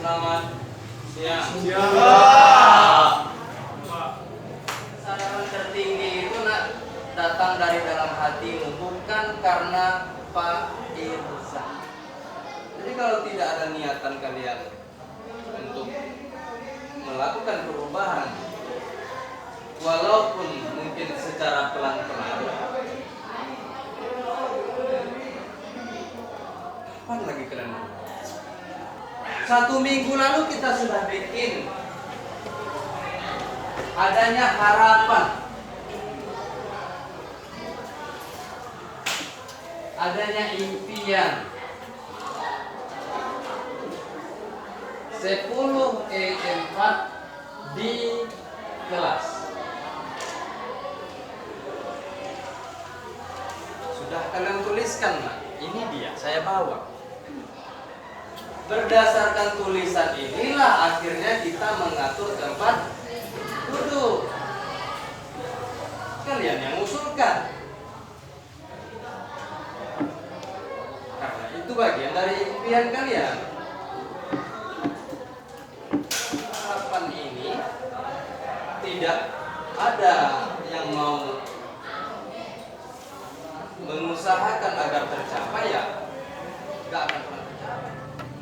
Selamat siang. Siap. Kesadaran tertinggi itu datang dari dalam hatimu, bukan karena Pak Irsa. Jadi kalau tidak ada niatan kalian untuk melakukan perubahan, walaupun mungkin secara pelan-pelan, kapan lagi kalian? 1 minggu lalu kita sudah bikin adanya harapan, adanya impian. 10E4 di kelas. Sudah kalian tuliskan, Nak? Ini dia, saya bawa. Berdasarkan tulisan inilah akhirnya kita mengatur tempat duduk. Kalian yang usulkan. Karena itu bagian dari impian kalian. Harapan ini tidak ada yang mau mengusahakan agar tercapai, ya nggak akan pernah tercapai.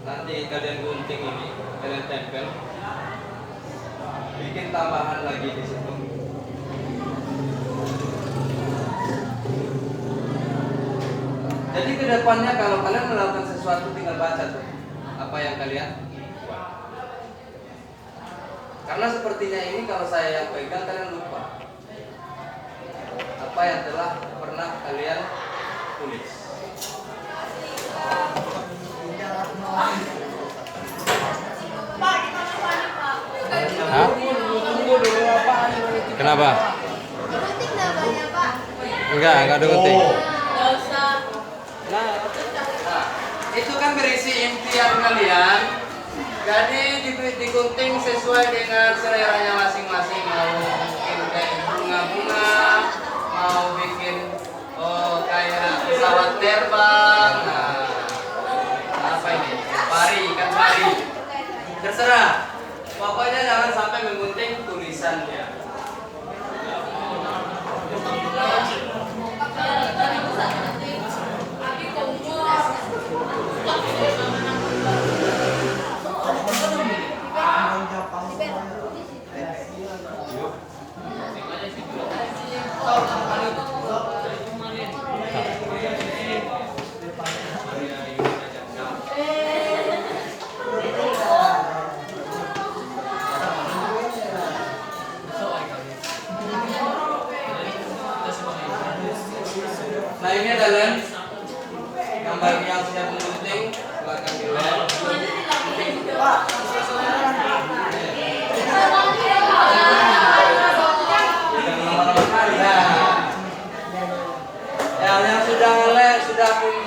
Nanti kalian gunting ini, kalian tempel, bikin tambahan lagi di situ. Jadi kedepannya kalau kalian melakukan sesuatu tinggal baca tuh apa yang kalian buat. Karena sepertinya ini kalau saya yang pegang kalian lupa apa yang telah pernah kalian tulis. Hah? Kenapa? Gunting namanya, Pak. Enggak ada gunting. Nggak usah. Nah, itu kan berisi impian kalian. Jadi digunting sesuai dengan seleranya masing-masing. Mau bikin kayak bunga-bunga, mau bikin kayak pesawat terbang. Nah, apa ini? Pari, ikan pari. Terserah. Pokoknya jangan sampai menggunting tulisannya. Nah, ini adalah yang bagi yang sudah menggunting, silakan dilem.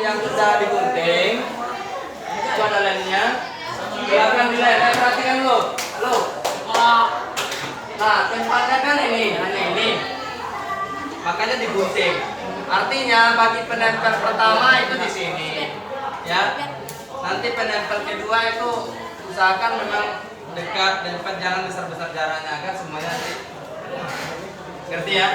Yang sudah digunting itu ada lemnya, silakan dilem. Perhatikan lo, halo. Nah, tempatnya kan ini, hanya ini, makanya digunting. Artinya bagi penempel pertama itu di sini, ya. Nanti penempel kedua itu usahakan memang dekat dan jangan besar-besar jaraknya agar semuanya nanti. Ngerti ya?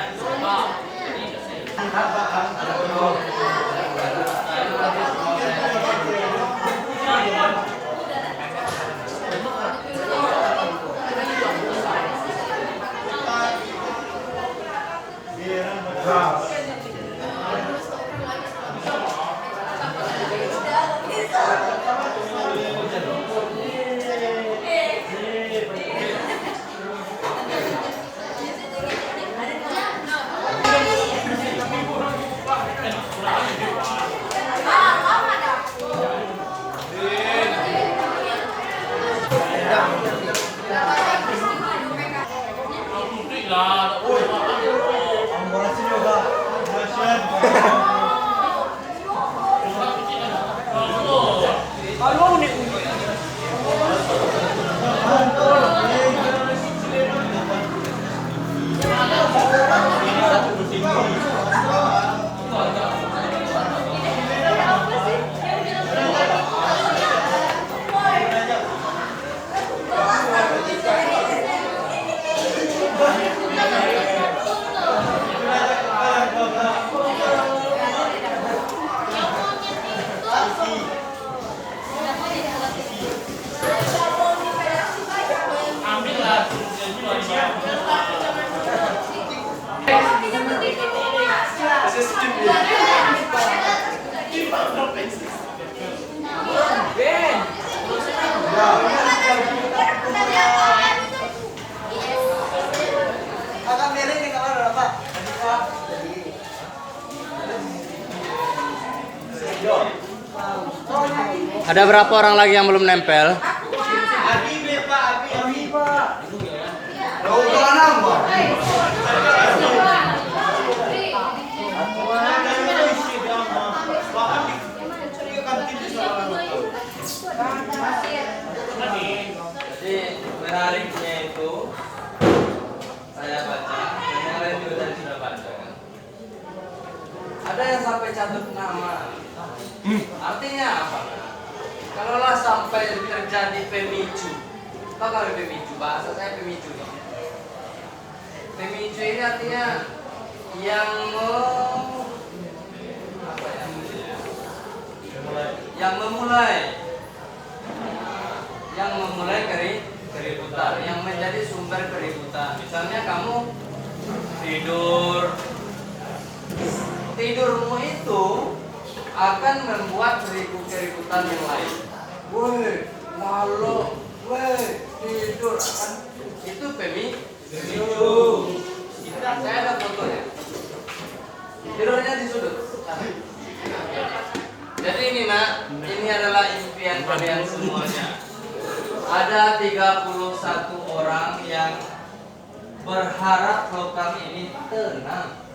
Ada berapa orang lagi yang belum nempel? Abi Pak, Abi Pak. Tahu mana, Pak? Jadi menariknya itu saya baca, dan yang lain juga tadi sudah baca kan. Ada yang sampai catut nama. Artinya apa? Kalaulah sampai terjadi pemicu, apa kalau pemicu? Bahasa saya pemicu nih. Pemicu ini artinya yang apa ya? Yang memulai keributan, yang menjadi sumber keributan. Misalnya kamu tidurmu itu akan membuat keributan yang lain. Woi, malu, woi, tidur akan itu pemicu. Saya ada fotonya. Tidurnya di sudut. Jadi ini nak, ini adalah impian kalian semuanya. Ada 31 orang yang berharap program ini tenang,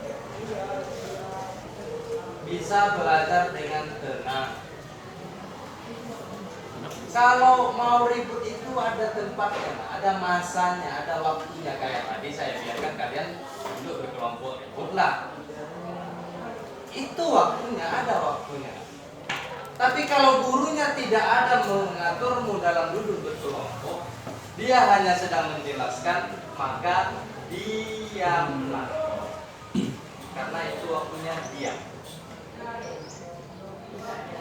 bisa belajar dengan tenang. Kalau mau ribut itu ada tempatnya, ada masanya, ada waktunya. Kayak tadi saya biarkan kalian duduk berkelompok, ributlah. Itu waktunya, ada waktunya. Tapi kalau gurunya tidak ada mengaturmu dalam duduk berkelompok, dia hanya sedang menjelaskan, maka diamlah. Karena itu waktunya diam.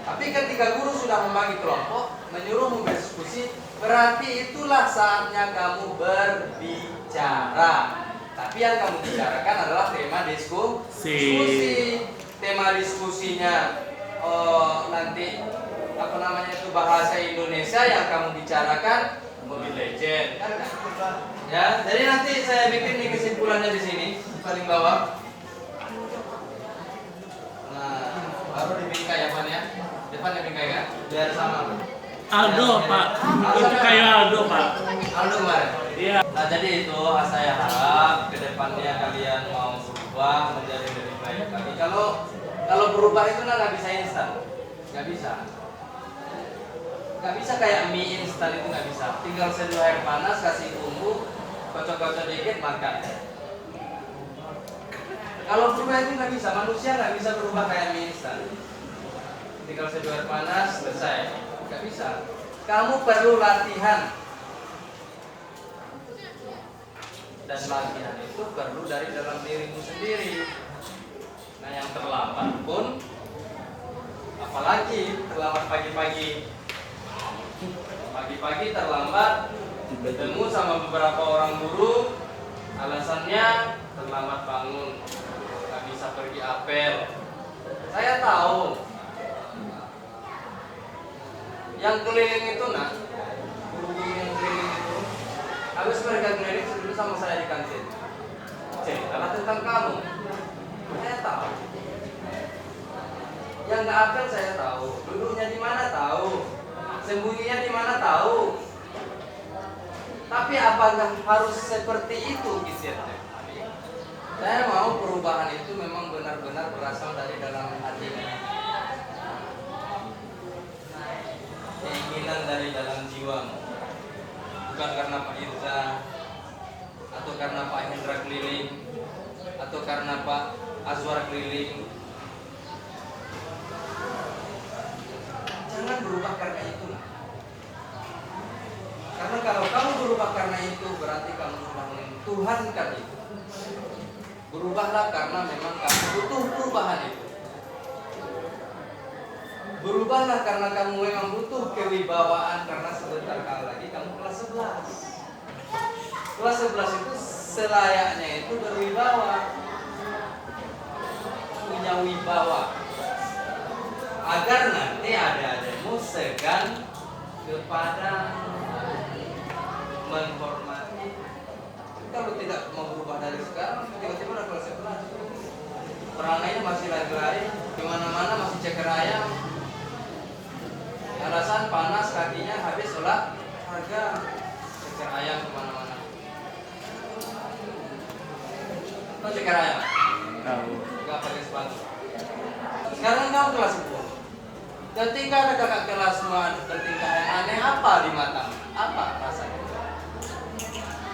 Tapi ketika guru sudah membagi kelompok, menyuruhmu berdiskusi, berarti itulah saatnya kamu berbicara. Tapi yang kamu bicarakan adalah tema diskusi. Tema diskusinya nanti apa namanya itu bahasa Indonesia, yang kamu bicarakan Mobile Legends kan? Ya, jadi nanti saya bikin nih kesimpulannya di sini paling bawah. Nah, baru dibingkai apa ya? Depannya bingkai kan? Biar sama. Aldo Pak, itu kayak Aldo Pak. Aldo kemarin. Iya. Nah, jadi itu saya harap kedepannya kalian mau berubah menjadi lebih baik lagi. Kalau berubah itu nggak bisa instan, nggak bisa. Nggak bisa kayak mie instan, itu nggak bisa. Tinggal seduh air panas, kasih bumbu, kocok-kocok dikit, makan. Kalau berubah itu nggak bisa, manusia nggak bisa berubah kayak mie instan. Tinggal seduh air panas, selesai. Nggak bisa. Kamu perlu latihan. Dan latihan itu perlu dari dalam dirimu sendiri. Nah, yang terlambat pun, apalagi terlambat pagi-pagi terlambat, ketemu sama beberapa orang guru, alasannya terlambat bangun, nggak bisa pergi apel. Saya tahu yang keliling itu, nah, guru-guru yang keliling itu, habis mereka keliling dulu sama saya di kantin, ceritalah tentang kamu. Saya tahu. Yang nggak apel saya tahu. Duduknya di mana tahu. Sembunyinya di mana tahu. Tapi apakah harus seperti itu gitu ya? Saya mau perubahan itu memang benar-benar berasal dari dalam hati. Keinginan dari dalam jiwamu. Bukan karena Pak Irza, atau karena Pak Hendra keliling, atau karena Pak Azwar keliling. Jangan berubah karena itu. Karena kalau kamu berubah karena itu, berarti kamu sudah mentuhankan itu. Berubahlah karena memang kamu butuh perubahan itu. Berubahlah karena kamu memang butuh kewibawaan, karena sebentar lagi kamu kelas 11. Kelas 11 itu selayaknya itu berwibawa, punya wibawa, agar nanti adik-adikmu segan kepada menghormati. Kalau tidak mau berubah dari sekarang, tiba-tiba udah kelas 11, perangainya masih lagi-lagi, kemana-mana masih ceker ayam. Ya, perasaan panas kakinya habis olahraga, ceker ayam kemana-mana. Tahu ceker ayam? Tahu. Gak pakai sepatu. Sekarang kamu kelas 10. Ketika ada kakak kelas semua bertingkah yang aneh, apa di mata? Apa rasanya?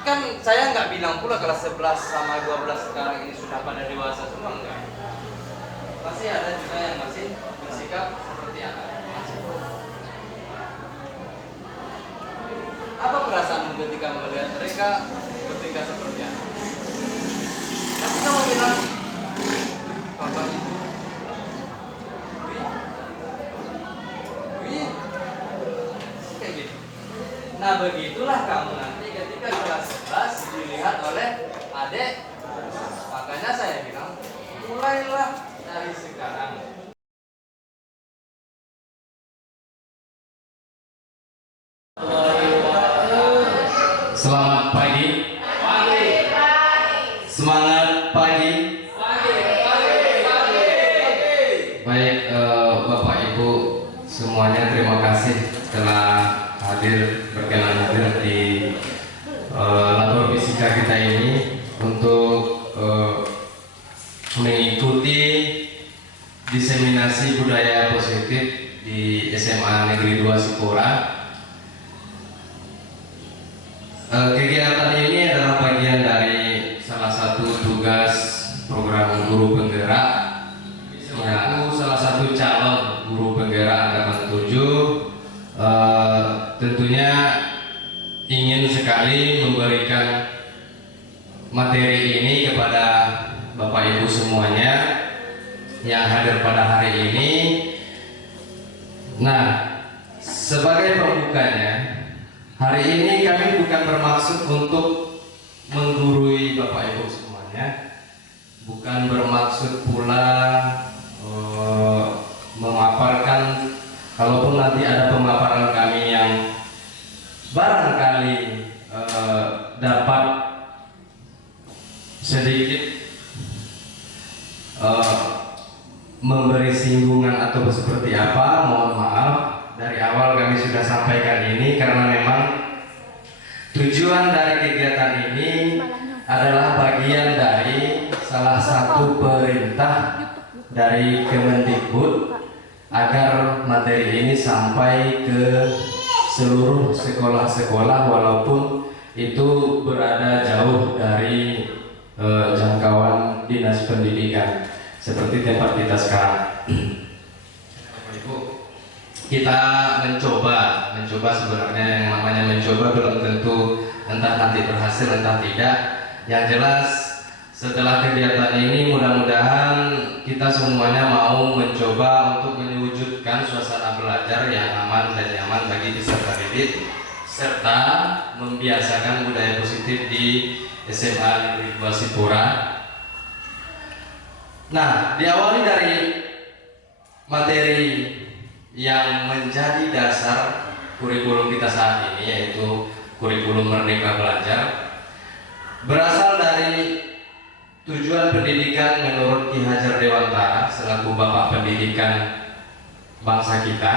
Kan saya nggak bilang pula kelas 11 sama 12 sekarang ini sudah pada dewasa semua, enggak. Pasti ada juga yang masih bersikap seperti anak. Apa perasaanmu ketika melihat mereka bertingkah seperti anak? Tapi kamu bilang, Bapak itu, wih, kayak gitu. Nah begitulah kamu nanti ketika kelas 11 dilihat oleh adik. Makanya saya bilang, mulailah dari sekarang. Selamat pagi. Semangat pagi. Baik, Bapak Ibu semuanya, terima kasih telah berkenan hadir di labor fisika kita ini untuk mengikuti diseminasi budaya positif di SMA Negeri 2 Sipora. Kegiatan ini adalah bagian dari salah satu tugas program guru penggerak. Aku salah satu calon guru penggerak angkatan 7. Tentunya ingin sekali memberikan materi ini kepada Bapak Ibu semuanya yang hadir pada hari ini. Nah, sebagai pembukanya, hari ini kami bukan bermaksud untuk menggurui Bapak Ibu semuanya, bukan bermaksud pula memaparkan, kalaupun nanti ada pemaparan kami yang barangkali dapat sedikit memberi singgungan atau seperti apa, mohon maaf. Dari awal kami sudah sampaikan ini karena memang tujuan dari kegiatan ini adalah bagian dari salah satu perintah dari Kemendikbud agar materi ini sampai ke seluruh sekolah-sekolah walaupun itu berada jauh dari jangkauan dinas pendidikan seperti tempat kita sekarang. Kita mencoba sebenarnya, yang namanya mencoba belum tentu entah nanti berhasil entah tidak. Yang jelas setelah kegiatan ini mudah-mudahan kita semuanya mau mencoba untuk mewujudkan suasana belajar yang aman dan nyaman bagi peserta didik serta membiasakan budaya positif di SMA Negeri 2 Sipora. Nah, diawali dari materi yang menjadi dasar kurikulum kita saat ini, yaitu kurikulum Merdeka Belajar, berasal dari tujuan pendidikan menurut Ki Hajar Dewantara selaku Bapak Pendidikan bangsa kita,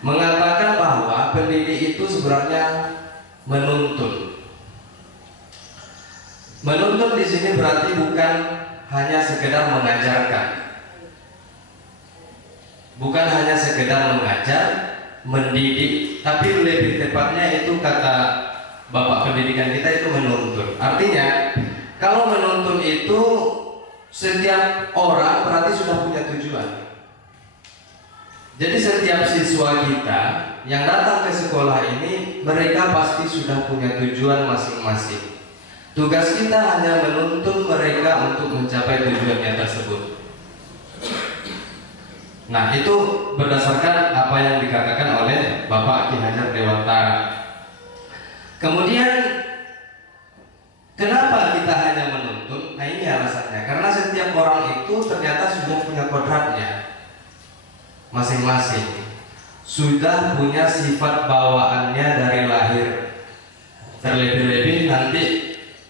mengatakan bahwa pendidik itu sebenarnya menuntun. Menuntun di sini berarti bukan hanya sekedar mengajarkan. Bukan hanya sekedar mengajar, mendidik, tapi lebih tepatnya itu kata Bapak Pendidikan kita itu menuntun. Artinya, kalau menuntun itu setiap orang berarti sudah punya tujuan. Jadi setiap siswa kita yang datang ke sekolah ini, mereka pasti sudah punya tujuan masing-masing. Tugas kita hanya menuntun mereka untuk mencapai tujuannya tersebut. Nah, itu berdasarkan apa yang dikatakan oleh Bapak Ki Hajar Dewantara. Kemudian kenapa kita hanya menuntun? Nah, ini alasannya. Karena setiap orang itu ternyata sudah punya kodratnya masing-masing. Sudah punya sifat bawaannya dari lahir. Terlebih-lebih nanti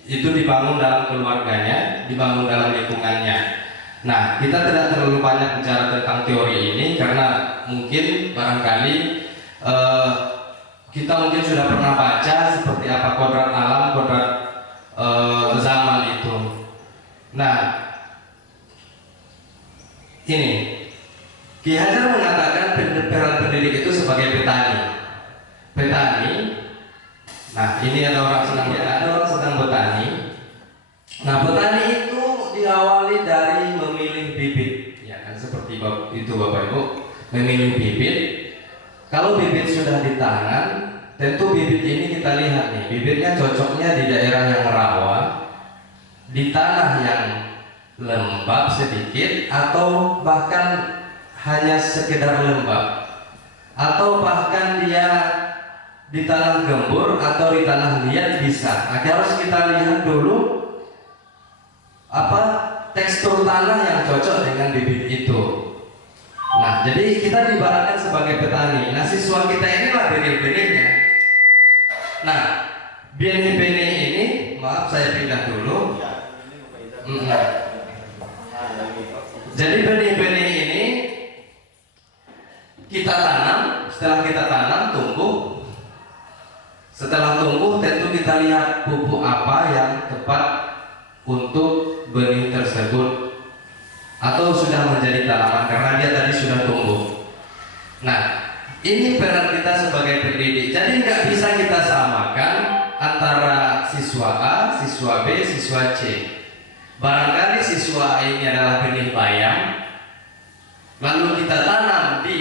itu dibangun dalam keluarganya, dibangun dalam lingkungannya. Nah, kita tidak terlalu banyak bicara tentang teori ini karena mungkin barangkali kita mungkin sudah pernah baca seperti apa kodrat alam, kodrat zaman itu. Nah, ini Ki Hajar mengatakan peran pendidik itu sebagai petani. Petani. Nah, ini ada orang sedang bertani. Nah, petani itu diawali dari memilih bibit, ya kan, seperti itu Bapak Ibu, memilih bibit. Kalau bibit sudah di tangan, tentu bibit ini kita lihat nih, bibitnya cocoknya di daerah yang rawa, di tanah yang lembab sedikit, atau bahkan hanya sekedar lembab, atau bahkan dia di tanah gembur atau di tanah liat bisa. Nah, harus kita lihat dulu apa tekstur tanah yang cocok dengan bibit itu. Nah, jadi kita diibaratkan sebagai petani. Nah, siswa kita inilah benih-benihnya. Nah, benih-benih ini, maaf saya pindah dulu. Jadi benih-benih ini kita tanam. Setelah kita tanam, tumbuh. Setelah tumbuh, tentu kita lihat pupuk apa yang tepat untuk benih tersebut atau sudah menjadi tanaman karena dia tadi sudah tumbuh. Nah, ini peran kita sebagai pendidik. Jadi nggak bisa kita samakan antara siswa A, siswa B, siswa C. Barangkali siswa A ini adalah benih bayam, lalu kita tanam di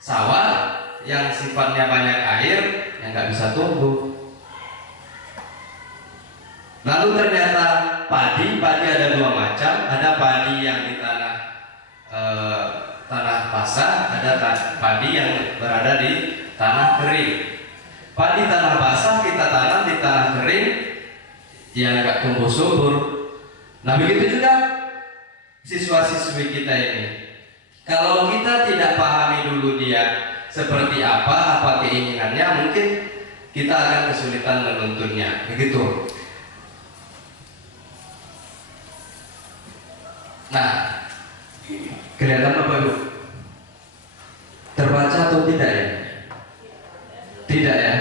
sawah yang sifatnya banyak air, yang nggak bisa tumbuh. Lalu ternyata padi ada dua macam, ada padi yang di tanah basah, ada padi yang berada di tanah kering. Padi tanah basah kita tanam di tanah kering yang nggak tumbuh subur. Nah, begitu juga siswa-siswi kita ini. Kalau kita tidak pahami dulu dia seperti apa keinginannya, mungkin kita akan kesulitan menuntunnya. Begitu. Nah, kelihatan Bapak Ibu? Terbaca atau tidak ya? Tidak ya?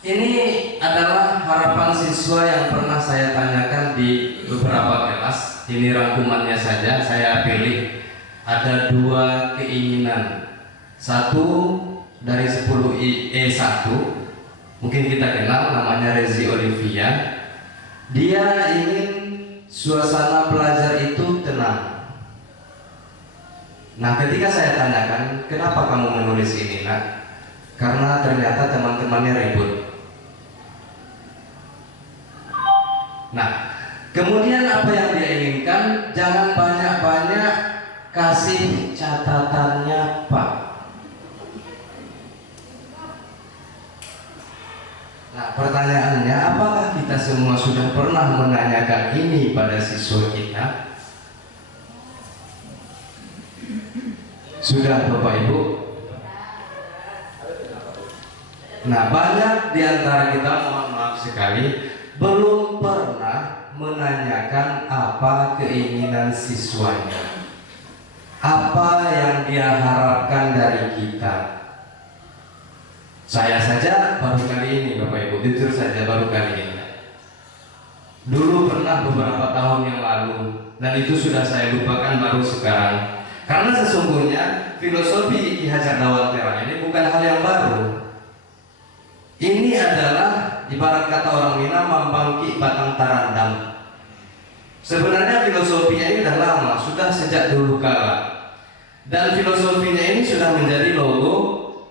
Ini adalah harapan siswa yang pernah saya tanyakan di beberapa kelas. Ini rangkumannya saja, saya pilih. Ada dua keinginan. Satu dari 10 E1, mungkin kita kenal, namanya Rezi Olivia. Dia ingin suasana belajar itu tenang. Nah, ketika saya tanyakan, kenapa kamu menulis ini, Nak? Karena ternyata teman-temannya ribut. Nah, kemudian apa yang dia inginkan? Jangan banyak-banyak kasih catatannya, Pak. Nah, pertanyaannya, apakah kita semua sudah pernah menanyakan ini pada siswa kita? Sudah, Bapak Ibu? Nah, banyak di antara kita, mohon maaf sekali, belum pernah menanyakan apa keinginan siswanya, apa yang dia harapkan dari kita. Saya saja baru kali ini, Bapak Ibu, jujur saja baru kali ini. Dulu pernah beberapa tahun yang lalu, dan itu sudah saya lupakan baru sekarang. Karena sesungguhnya filosofi Ki Hajar Dawantara ini bukan hal yang baru. Ini adalah ibarat kata orang Minang, mambangki batang tarandam. Sebenarnya filosofinya ini sudah lama, sudah sejak dulu kala. Dan filosofinya ini sudah menjadi logo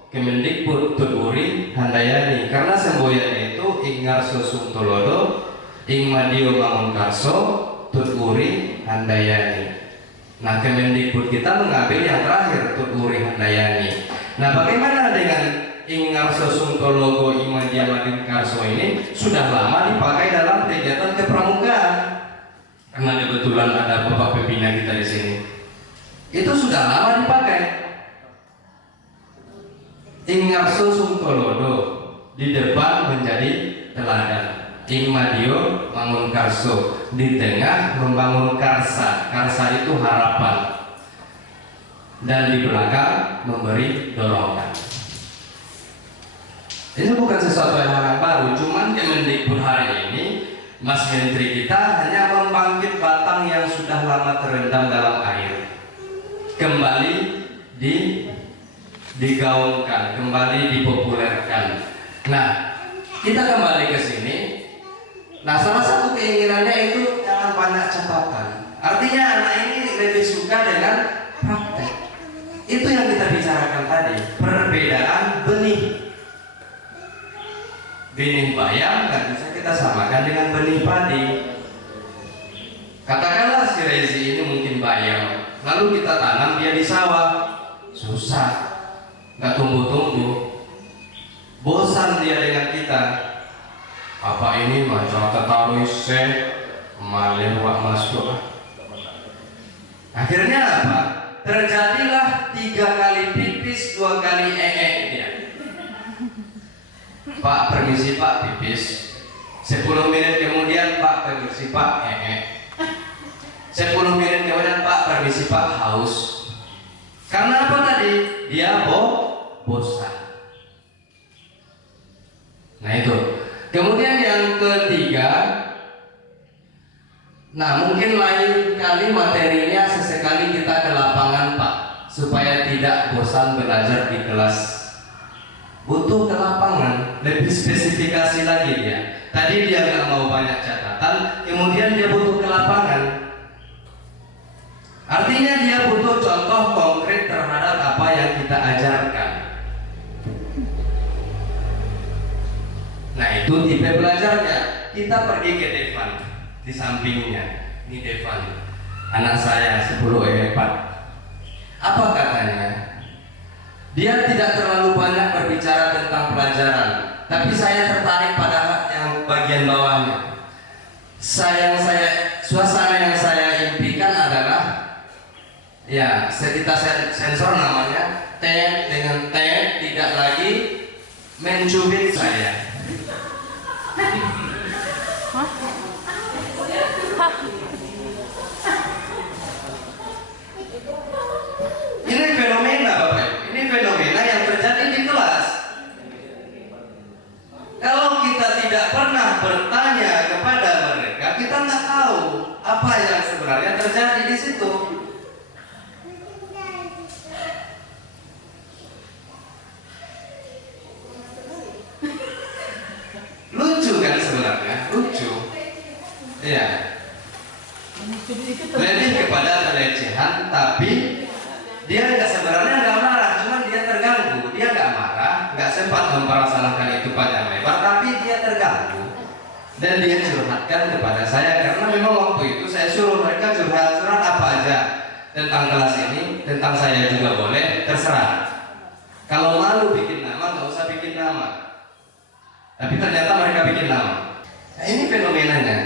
Kemendikbud Tuturi Handayani, karena semboyannya itu Ing Ngarso Sungtolodo, Ing Madio Mangunkarso, Tuturi Handayani. Nah, Kemendikbud kita mengambil yang terakhir, Tuturi Handayani. Nah, bagaimana dengan Ing Ngarso Sungtologo, Ing Madio Mangunkarso ini? Sudah lama dipakai dalam kegiatan kepramukaan. Karena kebetulan ada Bapak pembina kita di sini. Itu sudah lama dipakai. Ing Ngarso Sungtolodo di depan menjadi teladan. ing Madio bangun karso, di tengah membangun karsa. Karsa itu harapan, dan di belakang memberi dorongan. Ini bukan sesuatu yang baru, cuman Kemendikbud hari ini Mas Menteri kita hanya membangkit batang yang sudah lama terendam dalam air, kembali digaungkan, kembali dipopulerkan. Nah, kita kembali ke sini. Nah, salah satu keinginannya itu jangan banyak catatan. Artinya anak ini lebih suka dengan praktek. Itu yang kita bicarakan tadi, perbedaan benih. Benih bayam kan bisa kita samakan dengan benih padi. Katakanlah si Rezi ini mungkin bayam, lalu kita tanam dia di sawah, susah, nggak tumbuh-tumbuh, bosan dia dengan kita. Apa ini macam ketahui se malih wak masuk. Akhirnya apa? Terjadilah 3 kali pipis, 2 kali dia. Pak, permisi Pak, pipis. 10 menit kemudian Pak, permisi Pak, 10 menit kemudian Pak, permisi Pak, haus. Karena apa tadi? Dia bosan. Nah itu. Kemudian yang ketiga, nah mungkin lain kali materinya sesekali kita ke lapangan Pak, supaya tidak bosan belajar di kelas. Butuh ke lapangan, lebih spesifikasi lagi dia. Tadi dia nggak mau banyak catatan, kemudian dia butuh ke lapangan. Artinya dia butuh contoh konkret terhadap apa yang kita ajarkan. Nah itu tipe belajarnya. Kita pergi ke Devan, di sampingnya. Ini Devan, anak saya 10 4. Apa katanya? Dia tidak terlalu banyak berbicara tentang pelajaran, tapi saya tertarik pada yang bagian bawahnya. Suasana yang saya impikan adalah, ya, kita sensor namanya, T dengan T tidak lagi mencubit saya. Ini fenomena Bapak, ini fenomena yang terjadi di kelas. Kalau kita tidak pernah bertanya kepada mereka, kita nggak tahu apa yang sebenarnya terjadi di situ. Lucu kan sebenarnya, lucu. Iya. Lebih kepada pelecehan, tapi dia sebenarnya nggak marah, cuma dia terganggu. Dia nggak marah, nggak sempat mempermasalahkan itu panjang lebar, tapi dia terganggu dan dia curhatkan kepada saya. Karena memang waktu itu saya suruh mereka curhat apa aja tentang kelas ini, tentang saya juga boleh, terserah. Kalau malu bikin nama, nggak usah bikin nama. Tapi ternyata mereka bikin nama. Nah, ini fenomenanya.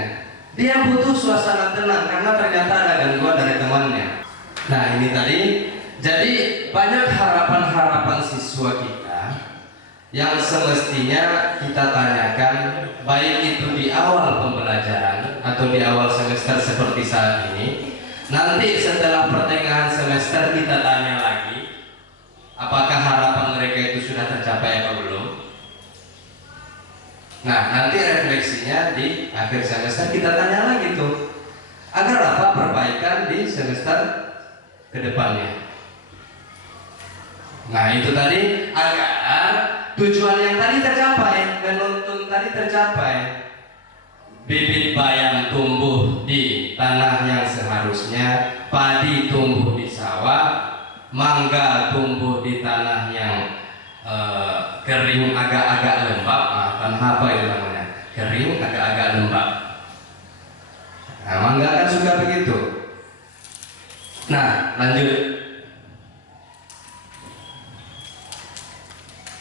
Dia butuh suasana tenang karena ternyata ada gangguan dari temannya. Nah ini tadi. Jadi banyak harapan-harapan siswa kita yang semestinya kita tanyakan, baik itu di awal pembelajaran atau di awal semester seperti saat ini. Nanti setelah pertengahan semester kita tanya lagi, apakah harapan mereka itu sudah tercapai atau belum. Nah nanti refleksinya di akhir semester kita tanya lagi tuh, agar apa perbaikan di semester kedepannya. Nah itu tadi agar tujuan yang tadi tercapai, menuntun tadi tercapai. Bibit bayam tumbuh di tanah yang seharusnya, padi tumbuh di sawah, mangga tumbuh di tanah yang kering agak-agak lembab. Tanah apa itu namanya? Kering agak-agak lembab. Nah mangga kan suka begitu. Nah lanjut.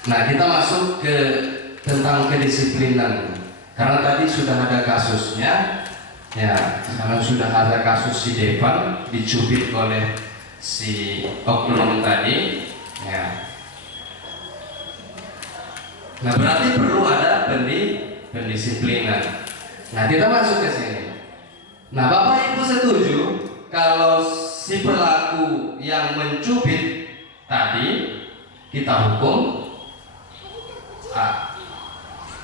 Nah kita masuk ke tentang kedisiplinan, karena tadi sudah ada kasusnya, ya sekarang sudah ada kasus si Devan dicubit oleh si oknum tadi, ya. Nah berarti perlu ada pendisiplinan. Nah, kita masuk ke sini. Nah, Bapak Ibu setuju kalau si pelaku yang mencubit tadi kita hukum?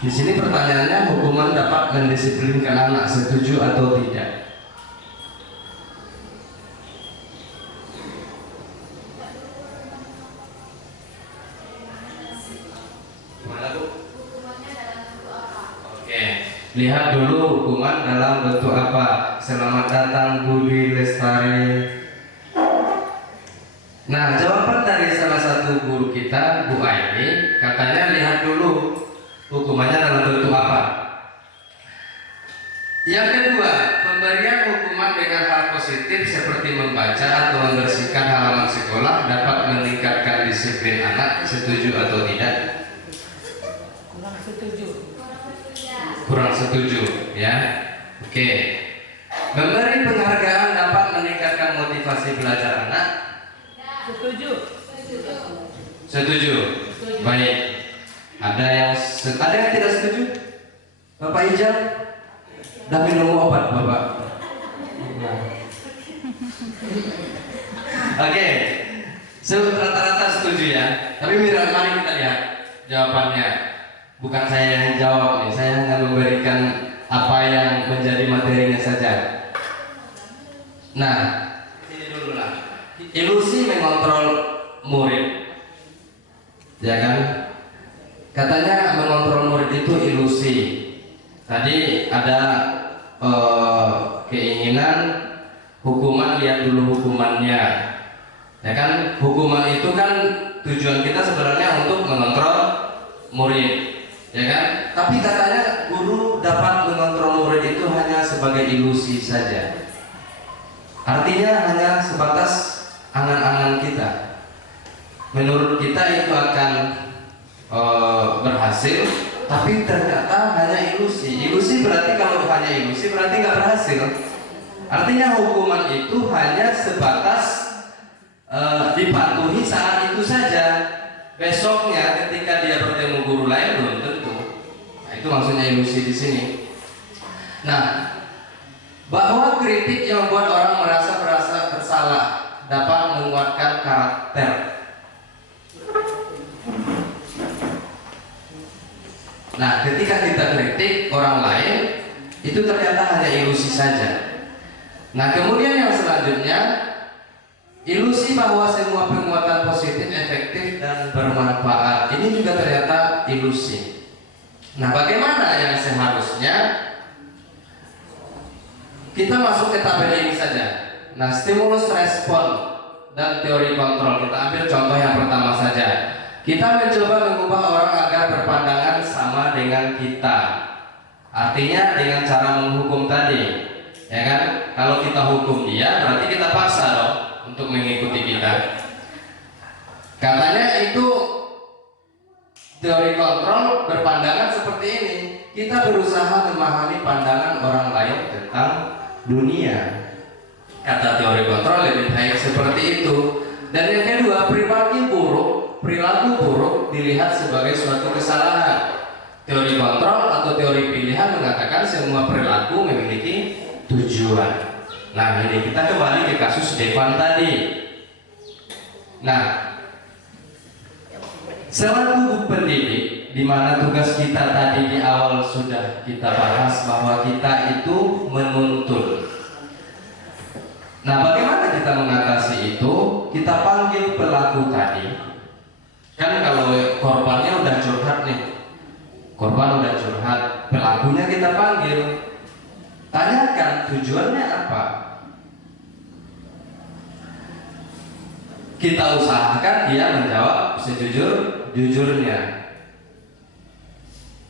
Di sini pertanyaannya, hukuman dapat mendisiplinkan anak, setuju atau tidak? Lihat dulu hukuman dalam bentuk apa. Selamat datang Budi Lestari. Nah, jawaban dari salah satu guru kita, Bu Aini, katanya lihat dulu hukumannya dalam bentuk apa. Yang kedua, pemberian hukuman dengan hal positif seperti membaca atau membersihkan halaman sekolah dapat meningkatkan disiplin anak, setuju atau tidak? Kurang setuju, ya. Oke. Memberi penghargaan dapat meningkatkan motivasi belajar anak. Setuju. Setuju. Baik. Ada yang tidak setuju? Bapak Ijal? Dah minum obat, Bapak. Oke. Rata-rata setuju ya. Tapi mari kita lihat jawabannya. Bukan saya yang jawab nih, saya hanya memberikan apa yang menjadi materinya saja. Nah, ini dulu lah. Ilusi mengontrol murid, ya kan? Katanya mengontrol murid itu ilusi. Tadi ada keinginan hukuman, lihat dulu hukumannya, ya kan? Hukuman itu kan tujuan kita sebenarnya untuk mengontrol murid, ya kan? Tapi katanya guru dapat mengontrol murid itu hanya sebagai ilusi saja. Artinya hanya sebatas angan-angan kita. Menurut kita itu akan berhasil, tapi ternyata hanya ilusi. Ilusi berarti kalau hanya ilusi berarti nggak berhasil. Artinya hukuman itu hanya sebatas dipatuhi saat itu saja. Besoknya ketika dia bertemu guru lain belum tentu. Nah, itu maksudnya ilusi di sini. Nah, bahwa kritik yang membuat orang merasa bersalah dapat menguatkan karakter. Nah, ketika kita kritik orang lain, itu ternyata hanya ilusi saja. Nah, kemudian yang selanjutnya, ilusi bahwa semua penguatan positif efektif dan bermanfaat. Ini juga ternyata ilusi. Nah, bagaimana yang seharusnya? Kita masuk ke tabel ini saja. Nah, stimulus respon dan teori kontrol. Kita ambil contoh yang pertama saja. Kita mencoba mengubah orang agar berpandangan sama dengan kita. Artinya dengan cara menghukum tadi, ya kan? Kalau kita hukum dia, berarti kita paksa dong untuk mengikuti kita. Katanya itu teori kontrol berpandangan seperti ini. Kita berusaha memahami pandangan orang lain tentang dunia. Kata teori kontrol lebih baik seperti itu. Dan yang kedua, perilaku buruk dilihat sebagai suatu kesalahan. Teori kontrol atau teori pilihan mengatakan semua perilaku memiliki tujuan. Nah, ini kita kembali ke kasus Devan tadi. Nah, selaku pendidik, di mana tugas kita tadi di awal sudah kita bahas bahwa kita itu menuntun. Nah, bagaimana kita mengatasi itu? Kita panggil pelaku tadi. Kan kalau korbannya udah curhat nih, korban udah curhat, pelakunya kita panggil, tanyakan tujuannya apa. Kita usahakan dia menjawab sejujur-jujurnya.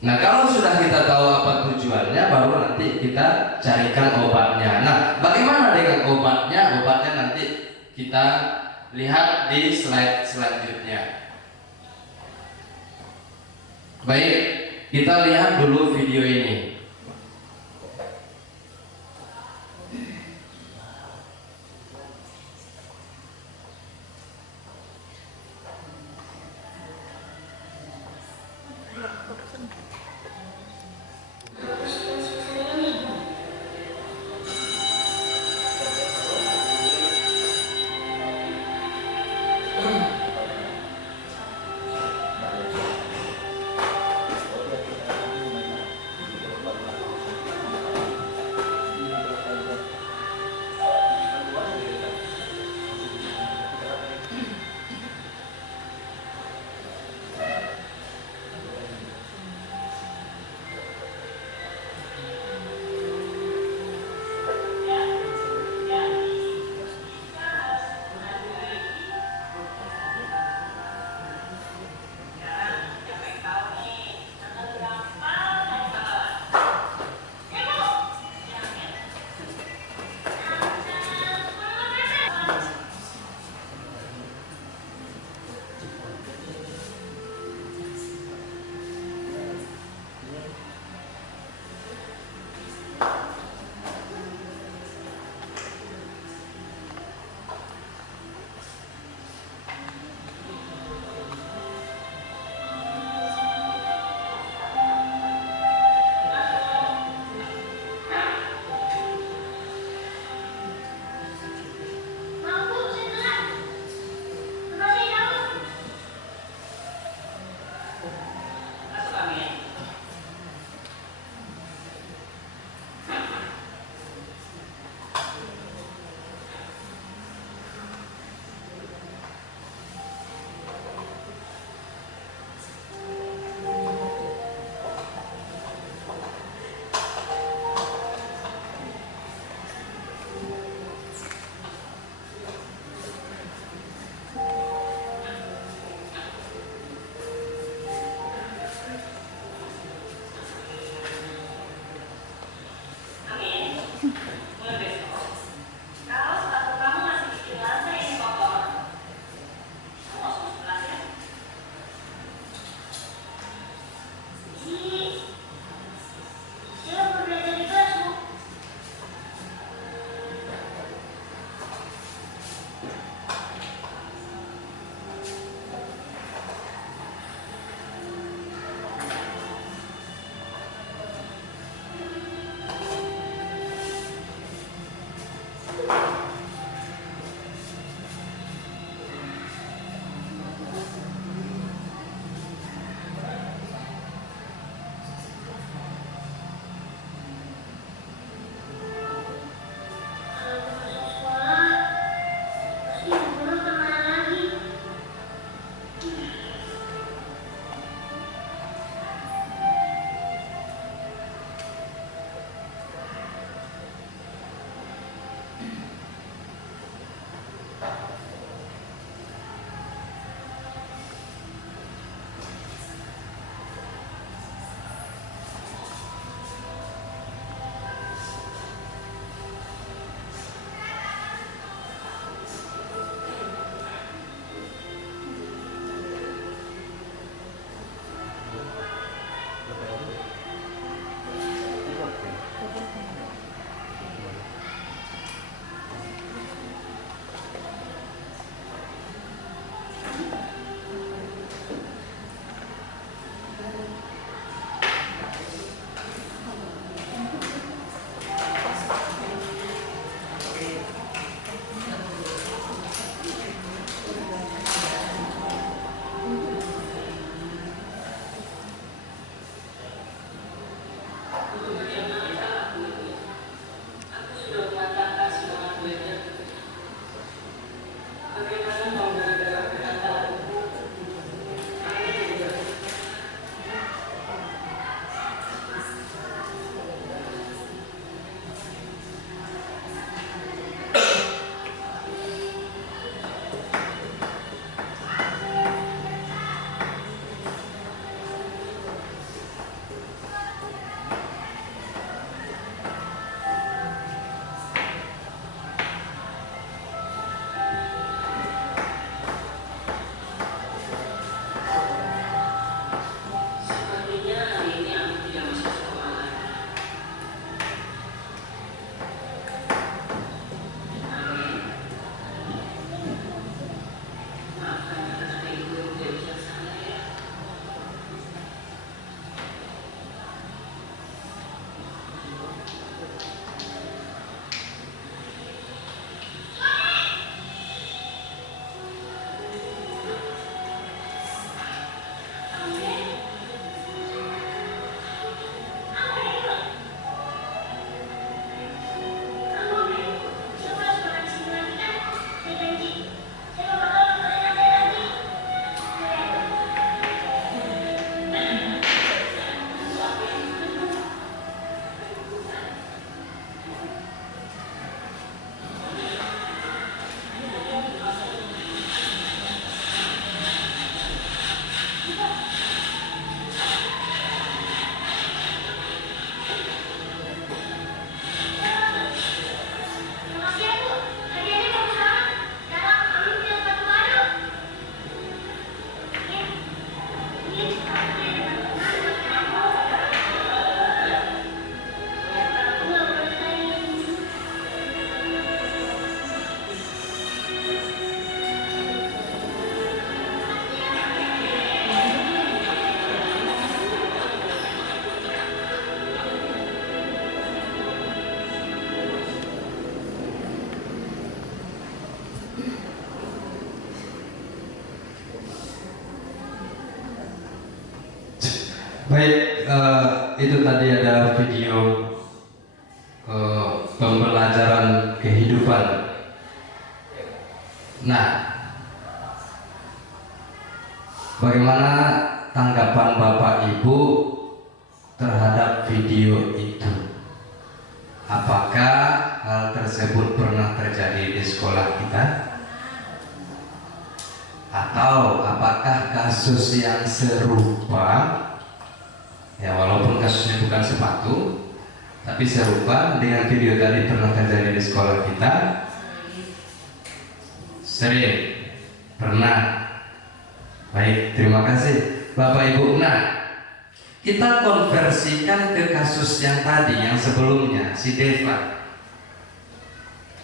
Nah, kalau sudah kita tahu apa tujuannya, baru nanti kita carikan obatnya. Nah, bagaimana dengan obatnya? Obatnya nanti kita lihat di slide selanjutnya. Baik, kita lihat dulu video ini. Baik, itu tadi ada video pembelajaran kehidupan. Nah, bagaimana tanggapan Bapak Ibu terhadap video itu? Apakah hal tersebut pernah terjadi di sekolah kita? Atau apakah kasus yang serupa, ya walaupun kasusnya bukan sepatu, tapi serupa dengan video tadi pernah terjadi di sekolah kita? Sering? Pernah? Baik, terima kasih Bapak Ibu. Nah, kita konversikan ke kasus yang tadi, yang sebelumnya, si Deva.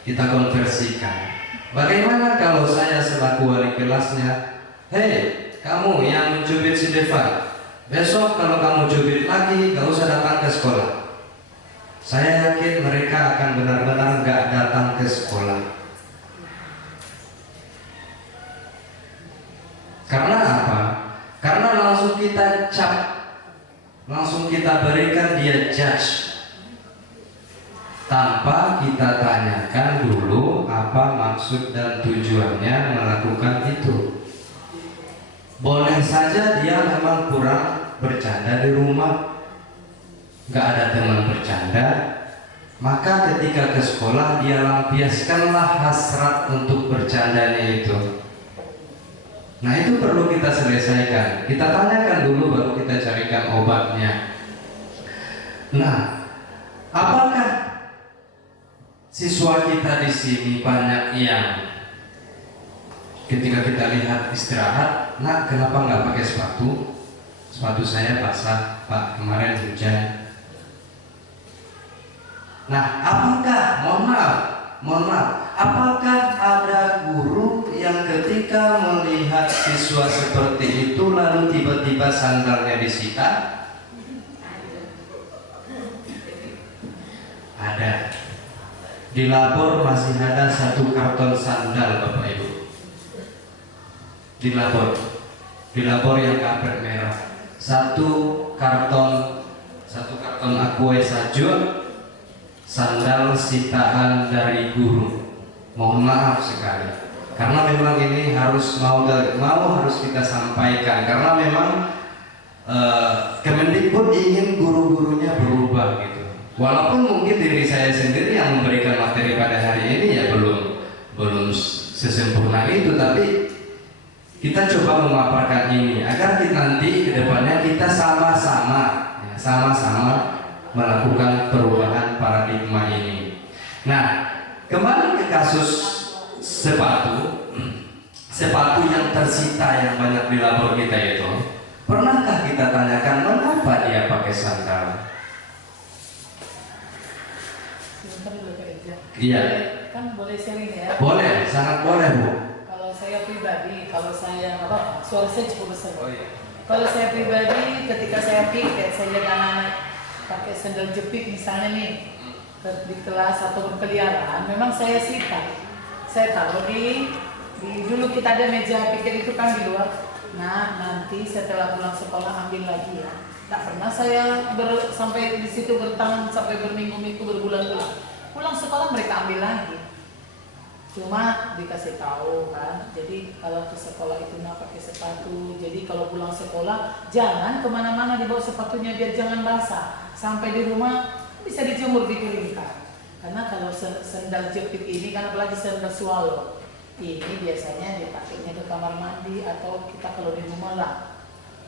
Kita konversikan. Bagaimana kalau saya selaku wali kelasnya, hei, kamu yang mencubit si Deva, besok kalau kamu cubit lagi, gak usah datang ke sekolah. Saya yakin mereka akan benar-benar gak datang ke sekolah. Karena apa? Karena langsung kita cap, langsung kita berikan dia judge, tanpa kita tanyakan dulu apa maksud dan tujuannya melakukan itu. Boleh saja dia memang kurang bercanda di rumah, gak ada teman bercanda, maka ketika ke sekolah dia lampiaskanlah hasrat untuk bercandanya itu. Nah, itu perlu kita selesaikan. Kita tanyakan dulu baru kita carikan obatnya. Nah, apakah siswa kita di sini banyak yang ketika kita lihat istirahat, nah kenapa nggak pakai sepatu? Sepatu saya basah, Pak, kemarin hujan. Nah, apakah, mohon maaf, apakah ada guru yang ketika melihat siswa seperti itu lalu tiba-tiba sandalnya disita? Ada. Di labor masih ada 1 karton sandal, Bapak Ibu. Di labor yang karpet merah, 1 karton Aqua Sajur sandal sitaan dari guru. Mohon maaf sekali, karena memang ini harus harus kita sampaikan, karena memang Kemendikbud ingin guru-gurunya berubah gitu. Walaupun mungkin diri saya sendiri yang memberikan materi pada hari ini ya belum sesempurna itu, tapi kita coba memaparkan ini agar kita nanti kedepannya kita sama-sama melakukan perubahan paradigma ini. Nah, kembali ke kasus sepatu yang tersita yang banyak di labor kita itu, pernahkah kita tanyakan mengapa dia pakai sandal? Iya. Kan boleh sharing ya? Boleh, sangat boleh, Bu. Kalau saya pribadi, suara saya cukup besar. Oh iya. Kalau saya pribadi, ketika saya piket, saya lihat anak pakai sandal jepit misalnya nih di kelas atau berkeliaran, memang saya sita. Saya taruh di dulu kita ada meja piket itu kan di luar. Nah, nanti setelah pulang sekolah ambil lagi ya. Tak pernah saya sampai di situ bertahan sampai berminggu-minggu, berbulan-bulan. Pulang sekolah mereka ambil lagi. Cuma dikasih tahu kan, jadi kalau ke sekolah itu nak pakai sepatu. Jadi kalau pulang sekolah jangan kemana-mana dibawa sepatunya biar jangan basah. Sampai di rumah bisa dijemur, dikeringkan. Karena kalau sandal jepit ini kan apalagi sandal swallow, ini biasanya dipakainya ke kamar mandi atau kita kalau di rumah lah.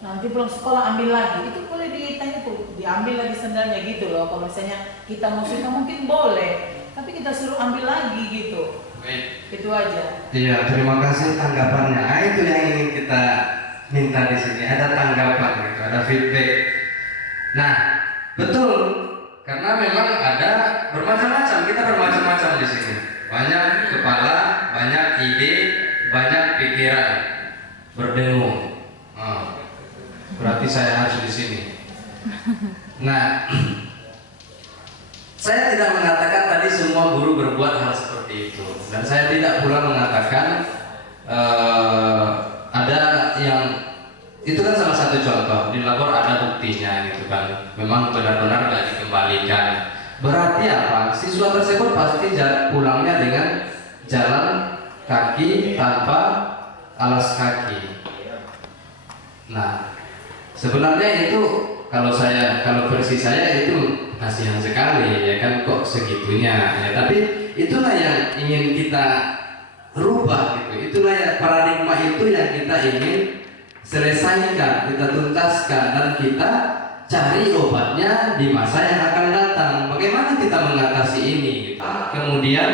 Nanti pulang sekolah ambil lagi, itu boleh ditanya tuh, diambil lagi sandalnya gitu loh. Kalau misalnya kita mau suka mungkin boleh, tapi kita suruh ambil lagi gitu. Baik. Itu aja. Iya, terima kasih tanggapannya. Nah, itu yang ingin kita minta di sini, ada tanggapan gitu, ada feedback. Nah, betul, karena memang ada bermacam-macam, kita bermacam-macam di sini. Banyak kepala, banyak ide, banyak pikiran berdengung. Berarti saya harus di sini. Nah, saya tidak mengatakan tadi semua guru berbuat hal seperti itu, dan saya tidak pula mengatakan ada yang itu kan salah satu contoh di lapor ada buktinya gitu kan, memang benar-benar tidak dikembalikan. Berarti apa? Siswa tersebut pasti pulangnya dengan jalan kaki tanpa alas kaki. Nah, sebenarnya itu kalau versi saya itu kasihan sekali ya kan, kok segitunya ya, tapi itulah yang ingin kita rubah gitu, itulah yang paradigma itu yang kita ingin selesaikan, kita tuntaskan, dan kita cari obatnya di masa yang akan datang. Bagaimana kita mengatasi ini gitu. Kemudian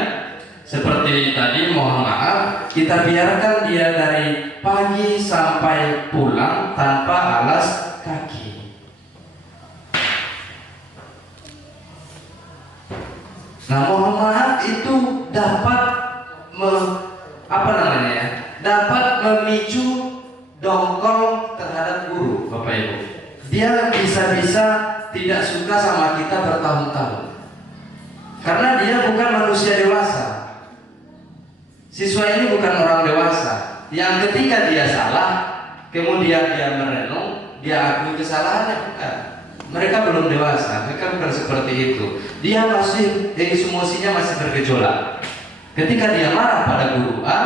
seperti tadi, mohon maaf, kita biarkan dia dari pagi sampai pulang tanpa alas kaki. Nah, mohon maaf itu dapat dapat memicu dongkol terhadap guru, Bapak Ibu. Dia bisa-bisa tidak suka sama kita bertahun-tahun, karena dia bukan manusia dewasa. Siswa ini bukan orang dewasa yang ketika dia salah, kemudian dia merenung, dia akui kesalahannya, bukan. Mereka belum dewasa, mereka bukan seperti itu. Dia masih, emosinya masih bergejolak. Ketika dia marah pada guru A,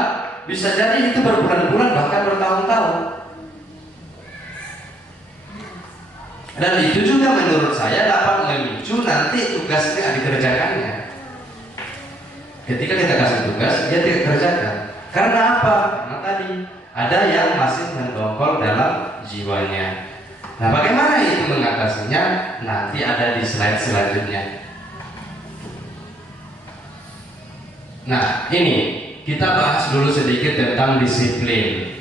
bisa jadi itu berbulan-bulan bahkan bertahun-tahun. Dan itu juga menurut saya dapat memicu nanti tugas tidak dikerjakannya. Ketika kita kasih tugas, dia tidak kerjakan. Karena apa? Karena tadi ada yang masih mendongkol dalam jiwanya. Nah, bagaimana itu mengatasinya? Nanti ada di slide selanjutnya. Nah, ini kita bahas dulu sedikit tentang disiplin.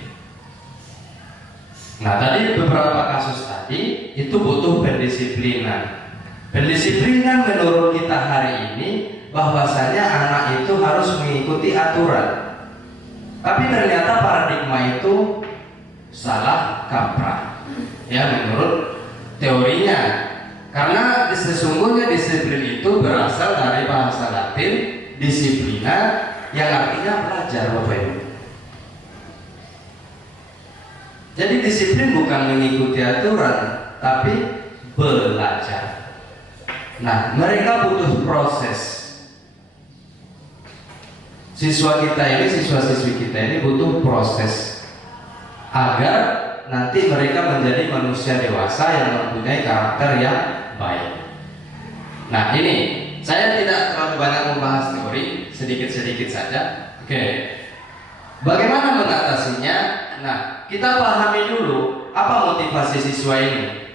Nah, tadi beberapa kasus tadi itu butuh pendisiplinan. Pendisiplinan menurut kita hari ini bahwasanya anak itu harus mengikuti aturan. Tapi ternyata paradigma itu salah kaprah. Ya, menurut teorinya. Karena sesungguhnya disiplin itu berasal dari bahasa Latin disiplina, yang artinya belajar, Bapak Ibu. Jadi disiplin bukan mengikuti aturan, tapi belajar. Nah, mereka butuh proses. Siswa-siswi kita ini butuh proses agar nanti mereka menjadi manusia dewasa yang mempunyai karakter yang baik. Nah, ini saya tidak terlalu banyak membahas teori, sedikit-sedikit saja. Oke. Bagaimana mengatasinya? Nah, kita pahami dulu apa motivasi siswa ini.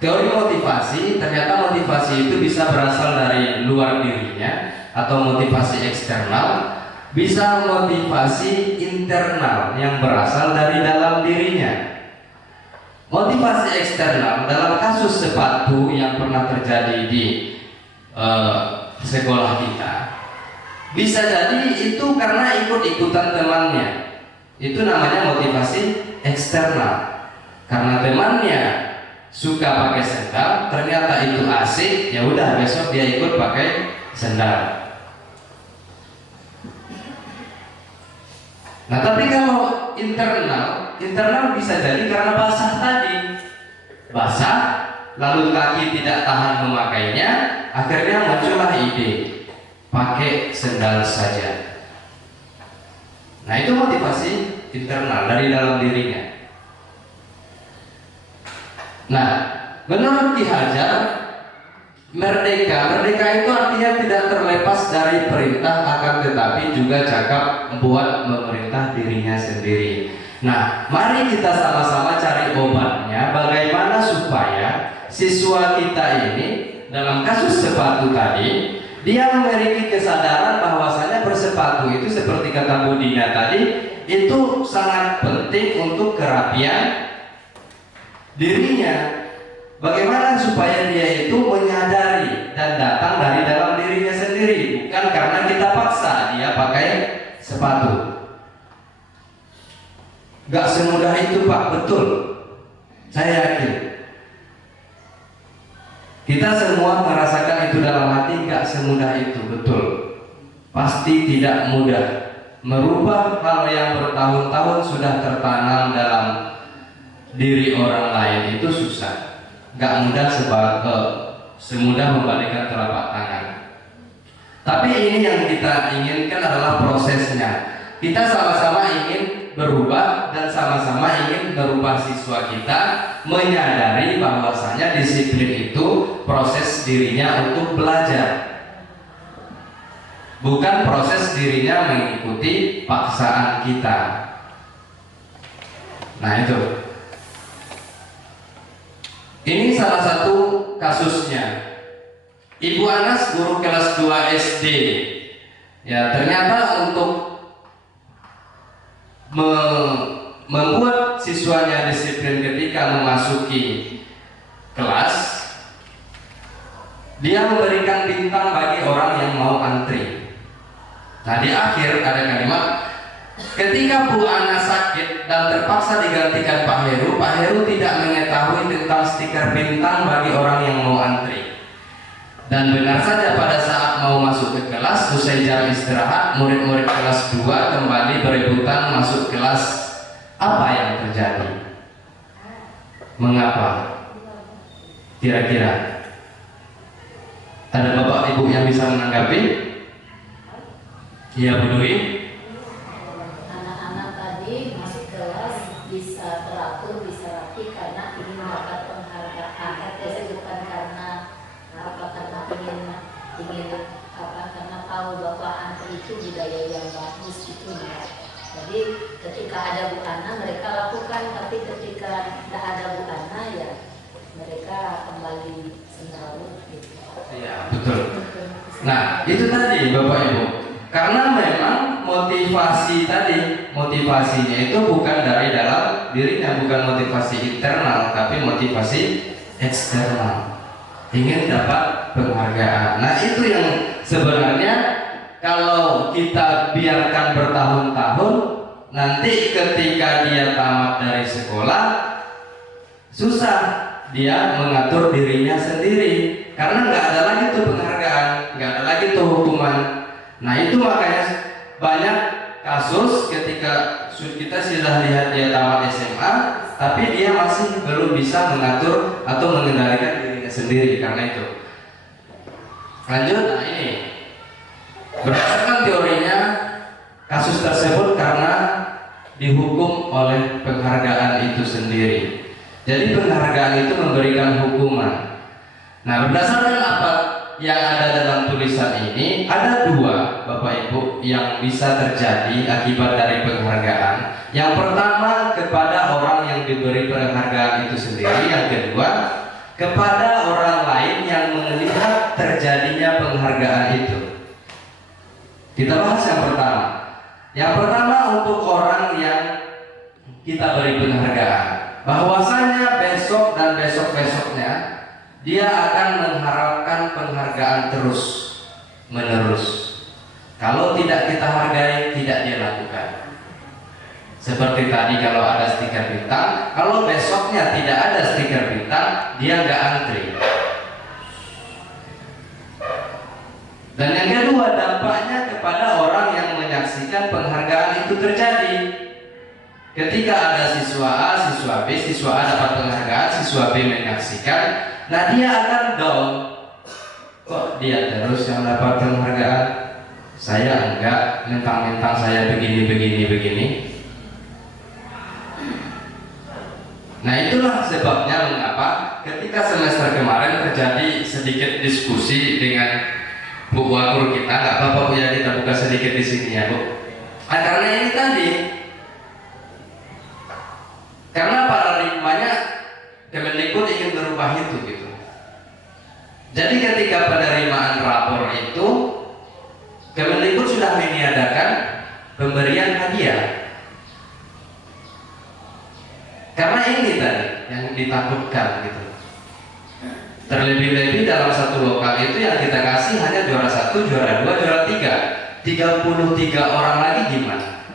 Teori motivasi, ternyata motivasi itu bisa berasal dari luar dirinya atau motivasi eksternal, bisa motivasi internal yang berasal dari dalam dirinya. Motivasi eksternal dalam kasus sepatu yang pernah terjadi di sekolah kita, bisa jadi itu karena ikut-ikutan temannya. Itu namanya motivasi eksternal. Karena temannya suka pakai sendal, ternyata itu asik, ya udah besok dia ikut pakai sendal. Nah, tapi kalau internal bisa jadi karena basah tadi. Basah, lalu kaki tidak tahan memakainya, akhirnya muncullah ide pakai sendal saja. Nah, itu motivasi internal dari dalam dirinya. Nah, menurut Ki Hajar, merdeka itu artinya tidak terlepas dari perintah, akan tetapi juga cakap buat memerintah dirinya sendiri. Nah, mari kita sama-sama cari obatnya, bagaimana supaya siswa kita ini dalam kasus sepatu tadi, dia memiliki kesadaran bahwasanya bersepatu itu seperti kata Bu Dina tadi, itu sangat penting untuk kerapian dirinya. Bagaimana supaya dia itu menyadari dan datang dari dalam dirinya sendiri, bukan karena kita paksa dia pakai sepatu. Gak semudah itu Pak, betul. Saya yakin kita semua merasakan itu dalam hati, gak semudah itu, betul. Pasti tidak mudah. Merubah hal yang bertahun-tahun sudah tertanam dalam diri orang lain itu susah. Gak mudah semudah membalikkan telapak tangan. Tapi ini yang kita inginkan adalah prosesnya. Kita sama-sama ingin berubah dan sama-sama ingin merubah siswa kita menyadari bahwasanya disiplin itu proses dirinya untuk belajar, bukan proses dirinya mengikuti paksaan kita. Nah itu, ini salah satu kasusnya. Ibu Anas guru kelas 2 SD. Ya, ternyata untuk membuat siswanya disiplin ketika memasuki kelas, dia memberikan bintang bagi orang yang mau antri. Nah di akhir ada kalimat, ketika Bu Ana sakit dan terpaksa digantikan Pak Heru tidak mengetahui tentang stiker bintang bagi orang yang mau antri. Dan benar saja pada saat mau masuk ke kelas, usai jam istirahat, murid-murid kelas 2 kembali berebutan masuk kelas. Apa yang terjadi? Mengapa? Kira-kira ada bapak ibu yang bisa menanggapi? Iya Bu Dwi? Anak-anak tadi masuk kelas bisa teratur, bisa rapi karena ingin mendapat penghargaan. Bukan karena apa, karena ingin apa, karena tahu bahwa antri itu budaya yang bagus itu ya. Jadi ketika ada Bu Ana mereka lakukan, tapi ketika tidak ada Bu Ana ya mereka kembali sendiri gitu. Iya betul. Nah itu tadi Bapak Ibu, karena memang motivasinya itu bukan dari dalam dirinya, bukan motivasi internal, tapi motivasi eksternal, ingin dapat penghargaan. Nah itu yang sebenarnya kalau kita biarkan bertahun-tahun, nanti ketika dia tamat dari sekolah susah dia mengatur dirinya sendiri, karena nggak ada lagi tuh penghargaan, nggak ada lagi tuh hukuman. Nah itu makanya banyak kasus ketika kita sudah lihat dia tamat SMA, tapi dia masih belum bisa mengatur atau mengendalikan dirinya sendiri. Karena itu lanjut. Nah ini berdasarkan teorinya, kasus tersebut karena dihukum oleh penghargaan itu sendiri. Jadi penghargaan itu memberikan hukuman. Nah berdasarkan apa yang ada dalam tulisan ini, ada dua Bapak Ibu yang bisa terjadi akibat dari penghargaan. Yang pertama kepada orang yang diberi penghargaan itu sendiri. Yang kedua kepada orang lain yang melihat terjadinya penghargaan itu. Kita bahas yang pertama. Yang pertama untuk orang yang kita beri penghargaan, bahwasanya besok dan besok-besoknya dia akan mengharapkan penghargaan terus menerus. Kalau tidak kita hargai, tidak dia lakukan. Seperti tadi kalau ada stiker bintang, kalau besoknya tidak ada stiker bintang, dia nggak antri. Dan yang kedua, dampaknya kepada orang yang menyaksikan penghargaan itu terjadi. Ketika ada siswa A, siswa B, siswa A dapat penghargaan, siswa B menyaksikan, nah dia akan down. Kok dia terus yang dapat penghargaan? Saya enggak, mentang-mentang saya begini. Nah itulah sebabnya mengapa ketika semester kemarin terjadi sedikit diskusi dengan Bu Wakur kita, nggak apa-apa Bu ya, kita buka sedikit di sini ya Bu. Nah, karena ini tadi, karena paradigmanya Kemendikbud ingin merubah itu gitu. Jadi ketika penerimaan rapor itu, Kemendikbud sudah meniadakan pemberian hadiah. ini tadi yang ditakutkan gitu. Terlebih-lebih dalam satu lokal itu yang kita kasih hanya juara 1, juara 2, juara 3. 33 orang lagi gimana?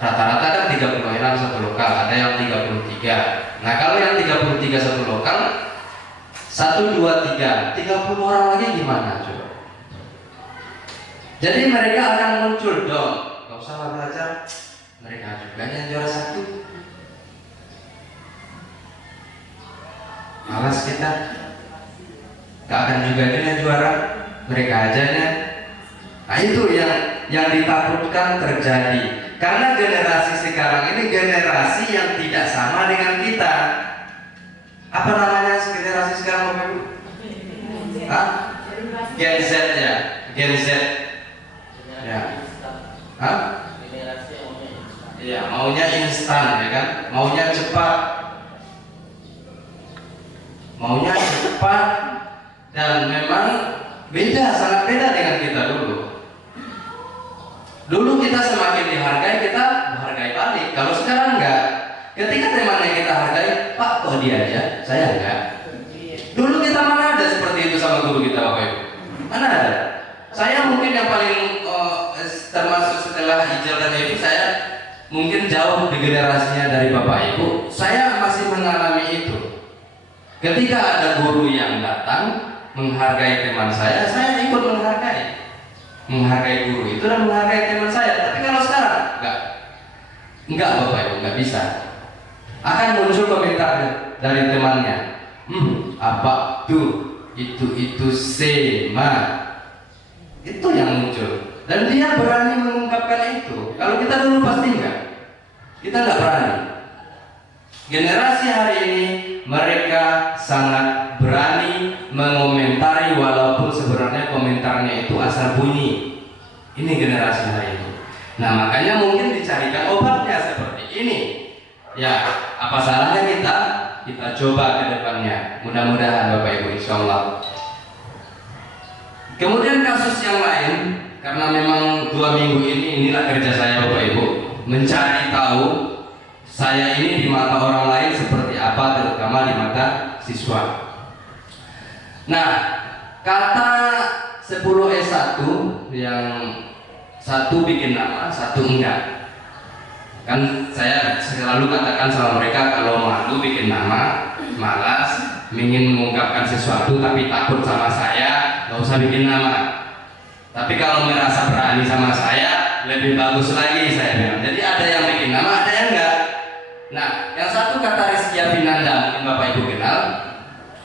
Rata-rata kan 30 orang satu lokal, ada yang 33. Nah kalau yang 33 satu lokal, 1, 2, 3, 30 orang lagi gimana coba? Jadi mereka akan muncul dong. Gak usah lah belajar, mereka juga yang juara 1. Malas kita, gak akan juga dia juara, mereka aja nya. Nah itu yang ditakutkan terjadi. Karena generasi sekarang ini generasi yang tidak sama dengan kita. Apa namanya generasi sekarang Bapak Ibu? Hah? Gen Z ya, Gen Z. Ya. Hah? Iya, maunya instan ya kan, maunya cepat. Maunya cepat dan memang beda, sangat beda dengan kita dulu. Dulu kita semakin dihargai, kita menghargai balik. Kalau sekarang enggak. Ketika temannya kita hargai, Pak kok dia aja, saya enggak. Dulu kita mana ada seperti itu sama guru kita Bapak Ibu? Mana ada? Saya mungkin yang paling termasuk setelah Ijal dan Ibu, saya mungkin jauh di generasinya dari Bapak Ibu. Saya masih mengalami itu. Ketika ada guru yang datang menghargai teman saya ikut menghargai guru itu dan menghargai teman saya. Tapi kalau sekarang enggak Bapak Ibu, enggak bisa. Akan muncul komentar dari temannya, apa tuh itu sema, itu yang muncul. Dan dia berani mengungkapkan itu. Kalau kita dulu pasti enggak, kita enggak berani. Generasi hari ini mereka sangat berani mengomentari walaupun sebenarnya komentarnya itu asal bunyi. Ini generasi hari ini. Nah makanya mungkin dicarikan obatnya seperti ini. Ya apa salahnya kita coba ke depannya. Mudah-mudahan Bapak Ibu insyaallah. Kemudian kasus yang lain, karena memang 2 minggu inilah kerja saya Bapak Ibu, mencari tahu saya ini di mata orang lain seperti apa, terutama di mata siswa. Nah, kata 10 S1 yang satu bikin nama, satu enggak. Kan saya selalu katakan sama mereka kalau malu bikin nama, malas, ingin mengungkapkan sesuatu tapi takut sama saya, nggak usah bikin nama. Tapi kalau merasa berani sama saya, lebih bagus lagi saya bilang. Jadi ada yang bikin nama, ada yang enggak. Nah, yang satu kata Rizkia Pinanda, mungkin Bapak Ibu kenal.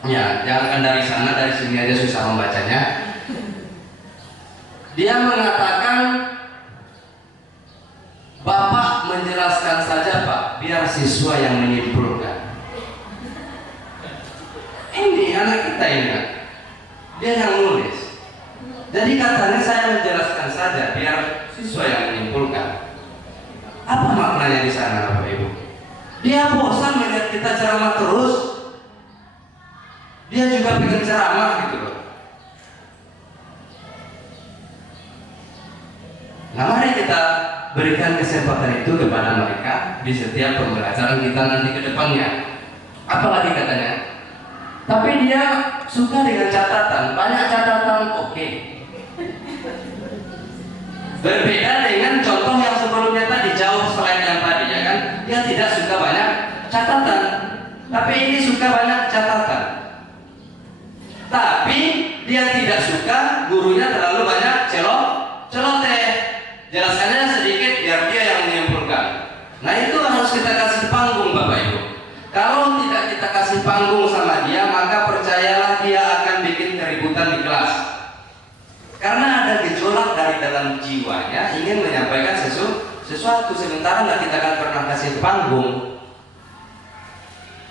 Ya, jangankan dari sana, dari sini aja susah membacanya. Dia mengatakan, Bapak menjelaskan saja Pak, biar siswa yang menyimpulkan. Ini anak kita ini kan, dia yang nulis. Jadi katanya saya menjelaskan saja, biar siswa yang menyimpulkan. Apa maknanya di sana Bapak Ibu? Dia bosan melihat kita ceramah terus. Dia juga pengen ceramah gitu loh. Nah mari kita berikan kesempatan itu kepada mereka di setiap pembelajaran kita nanti ke depannya. Apalagi katanya, tapi dia suka dengan catatan, banyak catatan oke. Berbeda dengan contoh yang sebelumnya tadi, jauh selain yang tadi ya kan. Dia tidak suka banyak catatan, tapi ini suka banyak catatan. Tapi dia tidak suka gurunya terlalu banyak celoteh. Jelaskannya sedikit biar dia yang menyimpulkan. Nah itu harus kita kasih panggung Bapak Ibu. Kalau tidak kita kasih panggung sama dia, maka percayalah dia akan bikin keributan di kelas. Karena ada gejolak dari dalam jiwanya ingin menyampaikan sesuatu, sementara nggak kita akan pernah kasih panggung.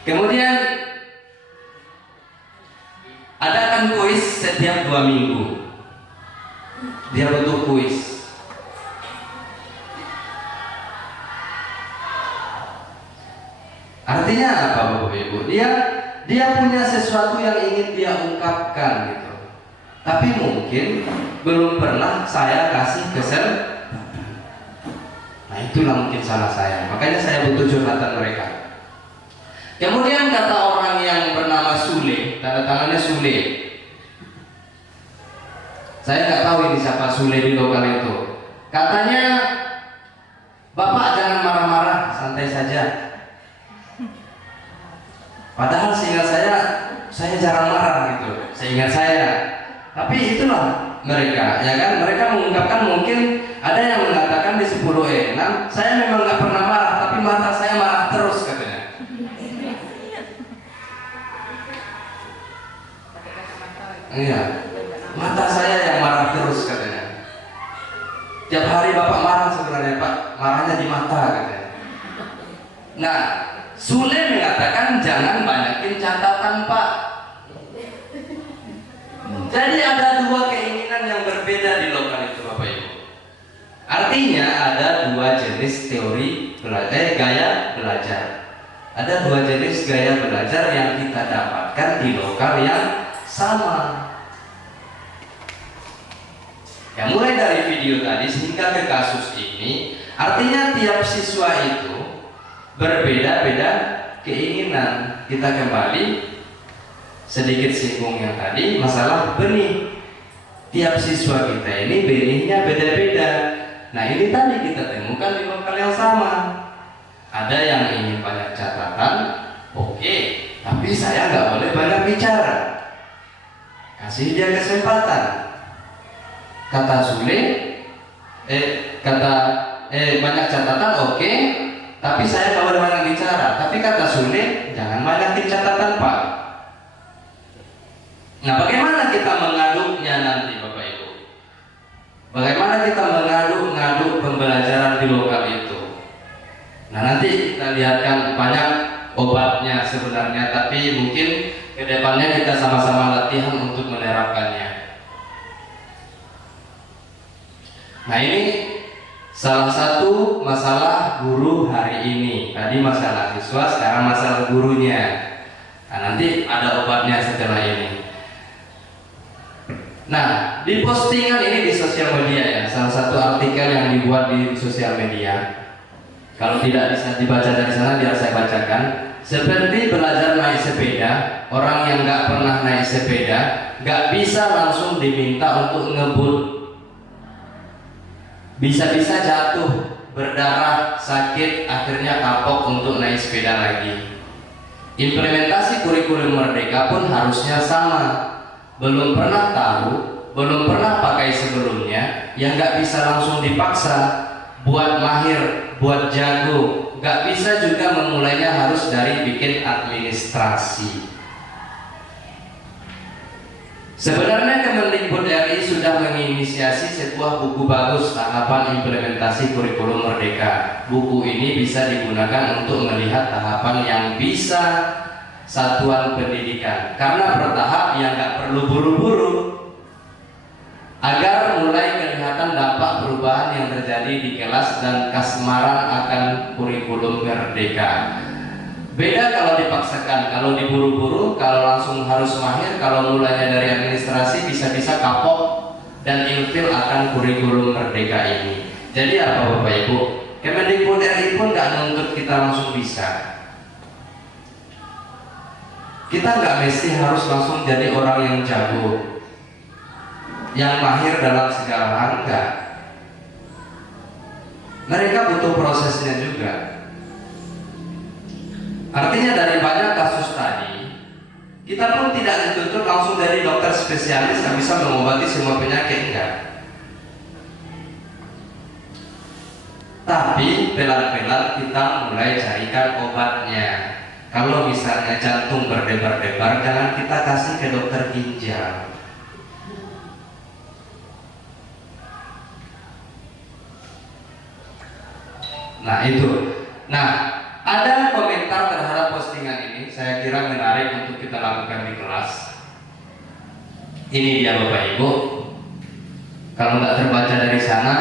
Kemudian adakan kuis setiap 2 minggu. Dia butuh kuis. Artinya apa Bapak Ibu? Dia punya sesuatu yang ingin dia ungkapkan gitu. Tapi mungkin belum pernah saya kasih kesempatan. Nah itulah mungkin salah saya. Makanya saya butuh curhatan mereka. Kemudian kata orang yang bernama Sule, tanda tangannya Sule. Saya nggak tahu ini siapa Sule di lokal itu. Katanya, Bapak jangan marah-marah, santai saja. Padahal seingat saya jarang marah gitu. Seingat saya. Tapi itulah mereka, ya kan? Mereka mengungkapkan, mungkin ada yang mengatakan di 10E6, saya memang nggak pernah marah, tapi mata saya marah terus katanya. Iya, mata saya yang marah terus katanya. Tiap hari Bapak marah sebenarnya Pak, marahnya di mata katanya. Nah, Sule mengatakan jangan banyakin catatan Pak. Jadi ada dua keinginan yang berbeda di lokal itu Bapak Ibu. Artinya ada dua jenis gaya belajar. Ada dua jenis gaya belajar yang kita dapatkan di lokal yang sama. Ya, mulai dari video tadi hingga ke kasus ini, artinya tiap siswa itu berbeda-beda keinginan. Kita kembali sedikit singgung yang tadi masalah benih. Tiap siswa kita ini benihnya beda-beda. Nah, ini tadi kita temukan di lokal yang sama. Ada yang ingin banyak catatan, oke, tapi saya nggak boleh banyak bicara. Kasih dia kesempatan. Kata Sule, banyak catatan oke, tapi saya nggak boleh banyak bicara. Tapi kata Sule, jangan banyakin catatan Pak. Nah, bagaimana kita mengaduknya nanti Bapak Ibu? Bagaimana kita mengaduk pembelajaran di lokal itu? Nah, nanti kita lihatkan banyak obatnya sebenarnya, tapi mungkin kedepannya kita sama-sama latihan untuk menerapkannya. Nah, ini salah satu masalah guru hari ini. Tadi masalah siswa, sekarang masalah gurunya. Nah, nanti ada obatnya setelah ini. Nah, di postingan ini di sosial media ya, salah satu artikel yang dibuat di sosial media. Kalau tidak bisa dibaca dari sana, biar saya bacakan. Seperti belajar naik sepeda, orang yang nggak pernah naik sepeda nggak bisa langsung diminta untuk ngebut. Bisa-bisa jatuh, berdarah, sakit, akhirnya kapok untuk naik sepeda lagi. Implementasi kurikulum Merdeka pun harusnya sama. Belum pernah tahu, belum pernah pakai sebelumnya, yang nggak bisa langsung dipaksa buat mahir, buat jago, nggak bisa juga memulainya harus dari bikin administrasi. Sebenarnya Kemendikbud RI sudah menginisiasi sebuah buku bagus tahapan implementasi kurikulum Merdeka. Buku ini bisa digunakan untuk melihat tahapan yang bisa satuan pendidikan, karena bertahap yang nggak perlu buru-buru, agar mulai kelihatan dampak perubahan yang terjadi di kelas dan kasmaran akan kurikulum Merdeka. Beda kalau dipaksakan, kalau diburu-buru, kalau langsung harus mahir, kalau mulainya dari administrasi bisa-bisa kapok dan ilfil akan kurikulum Merdeka ini. Jadi apa Bapak Ibu? Kemendikbud RI pun nggak nuntut kita langsung bisa. Kita nggak mesti harus langsung jadi orang yang jago, yang mahir dalam segala hal, enggak. Mereka butuh prosesnya juga. Artinya dari banyak kasus tadi, kita pun tidak dituntut langsung dari dokter spesialis yang bisa mengobati semua penyakit, enggak. Tapi pelan-pelan kita mulai carikan obatnya. Kalau misalnya jantung berdebar-debar, jangan kita kasih ke dokter ginjal. Nah itu. Nah, ada komentar terhadap postingan ini, saya kira menarik untuk kita lakukan di kelas. Ini dia Bapak Ibu. Kalau nggak terbaca dari sana,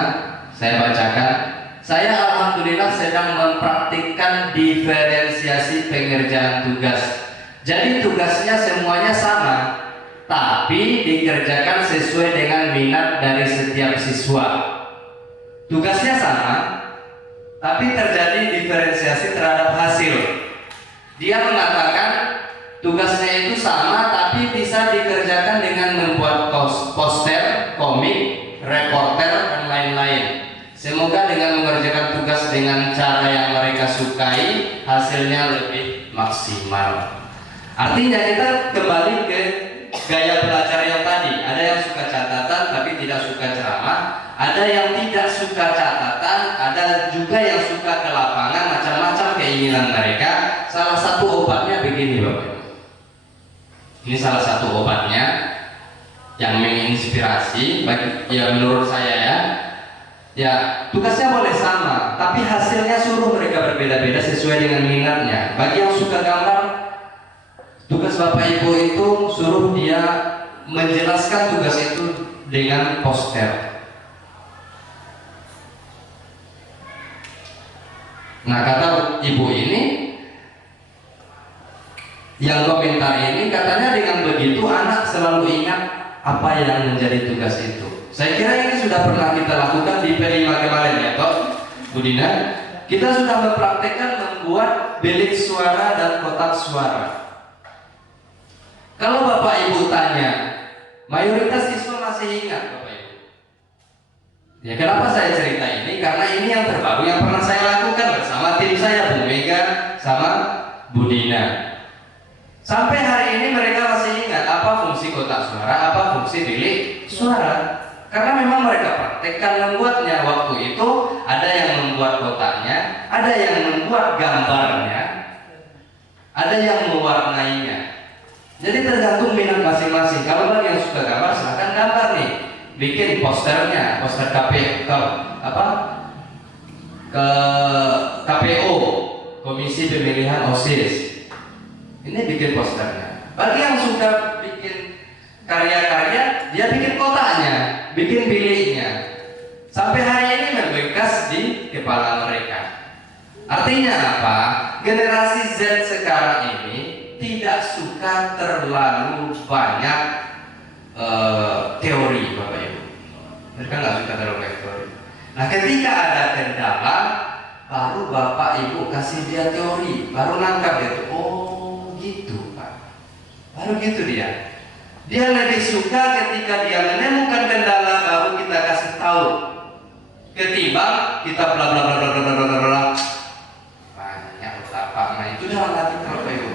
saya bacakan. Saya alhamdulillah sedang mempraktikkan diferensiasi pengerjaan tugas. Jadi tugasnya semuanya sama, tapi dikerjakan sesuai dengan minat dari setiap siswa. Tugasnya sama, tapi terjadi diferensiasi terhadap hasil. Dia mengatakan tugasnya itu sama tapi bisa dikerjakan dengan membuat poster, komik, reporter dan lain-lain. Semoga dengan mengerjakan tugas dengan cara yang mereka sukai, hasilnya lebih maksimal. Artinya kita kembali ke gaya belajar yang tadi. Ada yang suka catatan tapi tidak suka ceramah, ada yang tidak suka catatan, ada juga yang suka ke lapangan, macam-macam keinginan mereka. Salah satu obatnya begini Bapak Ibu. Ini salah satu obatnya yang menginspirasi bagi ya menurut saya ya. Ya, tugasnya boleh sama, tapi hasilnya suruh mereka berbeda-beda sesuai dengan minatnya. Bagi yang suka gambar, tugas Bapak Ibu itu suruh dia menjelaskan tugas itu dengan poster. Nah, kata ibu ini yang komentar ini, katanya dengan begitu anak selalu ingat apa yang menjadi tugas itu. Saya kira ini sudah pernah kita lakukan di P5 kemarin ya toh, Bu Dina. Kita sudah mempraktekkan membuat bilik suara dan kotak suara. Kalau Bapak Ibu tanya, mayoritas siswa masih ingat Bapak Ibu. Ya kenapa saya cerita ini? Karena ini yang terbaru yang pernah saya lakukan bersama tim saya, Bu Mega sama Bu Dina. Sampai hari ini mereka masih ingat apa fungsi kotak suara, apa fungsi bilik suara. Karena memang mereka praktekkan membuatnya. Waktu itu ada yang membuat kotaknya, ada yang membuat gambarnya, ada yang mewarnainya. Jadi tergantung minat masing-masing. Kalau bagi yang suka gambar silahkan gambar nih, bikin posternya, poster ke KPO, Komisi Pemilihan OSIS. Ini bikin posternya. Bagi yang suka bikin karya-karya, dia bikin kotaknya, bikin biliknya. Sampai hari ini membekas di kepala mereka. Artinya apa? Generasi Z sekarang ini tidak suka terlalu banyak teori, Bapak Ibu. Mereka nggak suka terlalu banyak teori. Nah, ketika ada kendala, baru Bapak Ibu kasih dia teori, baru nangkap itu. Oh, gitu Pak. Baru gitu dia. Dia lebih suka ketika dia menemukan kendala baru kita kasih tahu, ketimbang kita bla bla bla bla bla bla bla bla. Banyak betapa. Nah itu dalam hati Bapak Ibu.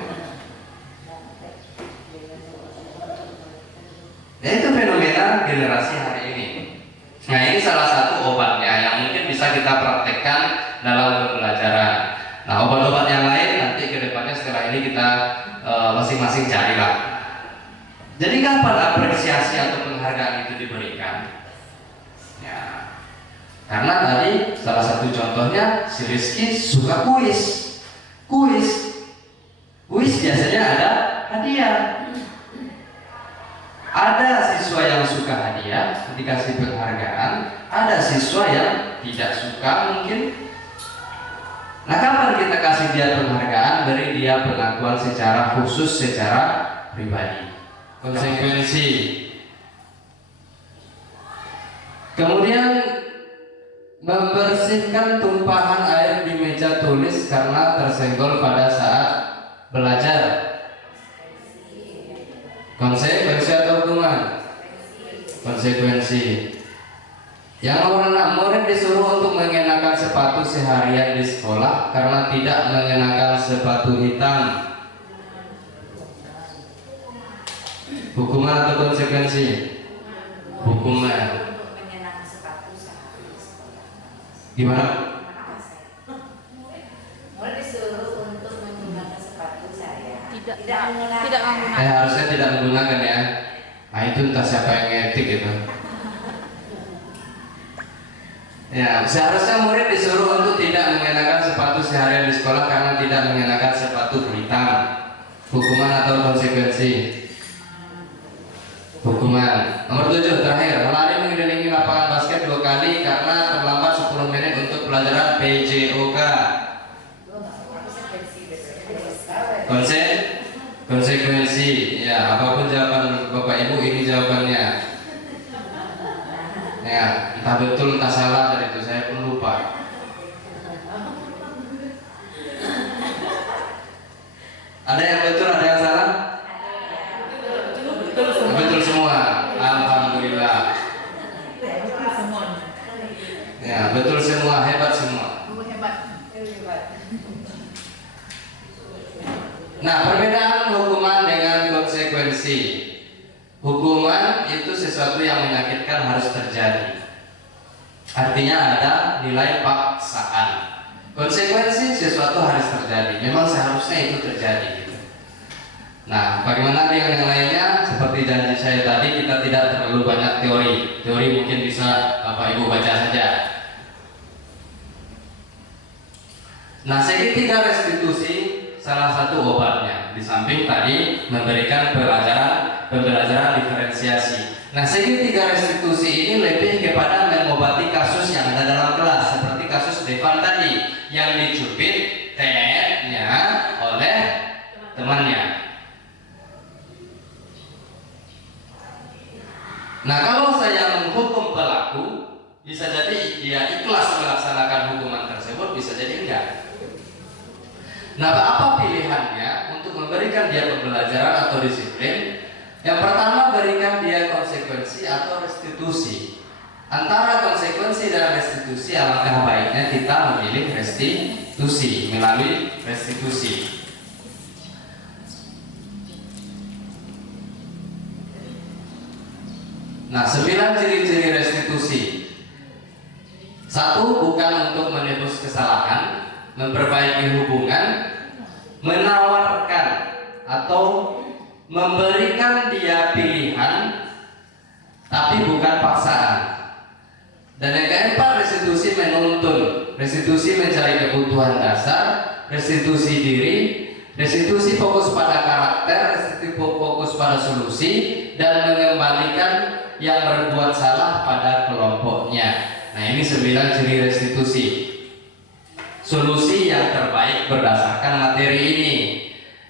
Ya itu fenomena generasi hari ini. Nah ini salah satu obatnya yang mungkin bisa kita praktekkan dalam pembelajaran. Nah obat-obat yang lain nanti kedepannya setelah ini kita masing-masing carilah. Jadi kapan apresiasi atau penghargaan itu diberikan? Ya, karena tadi salah satu contohnya si Rizky suka kuis. Kuis biasanya ada hadiah. Ada siswa yang suka hadiah dikasih penghargaan, ada siswa yang tidak suka mungkin. Nah kapan kita kasih dia penghargaan, beri dia pengakuan secara khusus, secara pribadi. Konsekuensi. Kemudian membersihkan tumpahan air di meja tulis karena tersenggol pada saat belajar. Konsekuensi atau hukuman? Konsekuensi. Yang anak murid disuruh untuk mengenakan sepatu seharian di sekolah karena tidak mengenakan sepatu hitam. Hukuman atau konsekuensi? Hukuman. Gimana? Mulai disuruh untuk menggunakan sepatu saya. Tidak menggunakan. Harusnya tidak menggunakan ya. Nah itu entah siapa yang ngetik gitu. Ya, seharusnya murid disuruh untuk tidak mengenakan sepatu seharian di sekolah karena tidak mengenakan sepatu hitam. Hukuman atau konsekuensi? Hukuman. Nomor 7 terakhir, melari mengelilingi lapangan basket 2 kali karena terlambat 10 menit untuk pelajaran PJOK. Konsekuensi. Ya, apapun jawaban Bapak Ibu, ini jawabannya. Ya, entah betul entah salah dari itu, saya pun lupa. Ada yang betul, ada yang salah? Betul semua. Betul semua. Alhamdulillah. Betul semuanya. Ya, betul semua, hebat semua. Hebat. Nah, perbedaan hukuman dengan konsekuensi. Hukuman itu sesuatu yang menyakitkan harus terjadi. Artinya ada nilai paksaan. Konsekuensi sesuatu harus terjadi. Memang seharusnya itu terjadi. Nah, bagaimana dengan yang lainnya? Seperti janji saya tadi, kita tidak terlalu banyak teori. Teori mungkin bisa Bapak Ibu baca saja. Nah, segitiga restitusi salah satu obatnya. Di samping tadi memberikan pembelajaran diferensiasi. Nah, segitiga restitusi ini lebih kepada mengobati kasus yang ada dalam kelas, seperti kasus Devan tadi yang dicubit T-nya oleh temannya. Nah, kalau saya menghukum pelaku, bisa jadi dia ikhlas melaksanakan hukuman tersebut, bisa jadi enggak. Nah, apa pilihannya untuk memberikan dia pembelajaran atau disiplin? Yang pertama, berikan dia konsekuensi atau restitusi. Antara konsekuensi dan restitusi, alangkah baiknya kita memilih restitusi, melalui restitusi. Nah, 9 ciri-ciri restitusi. 1. Bukan untuk menebus kesalahan, memperbaiki hubungan, menawarkan atau memberikan dia pilihan, tapi bukan paksaan. Dan yang keempat, restitusi menuntun. Restitusi mencari kebutuhan dasar, restitusi diri, restitusi fokus pada karakter, restitusi fokus pada solusi, dan mengembalikan yang berbuat salah pada kelompoknya. Nah, ini 9 ciri restitusi. Solusi yang terbaik berdasarkan materi ini.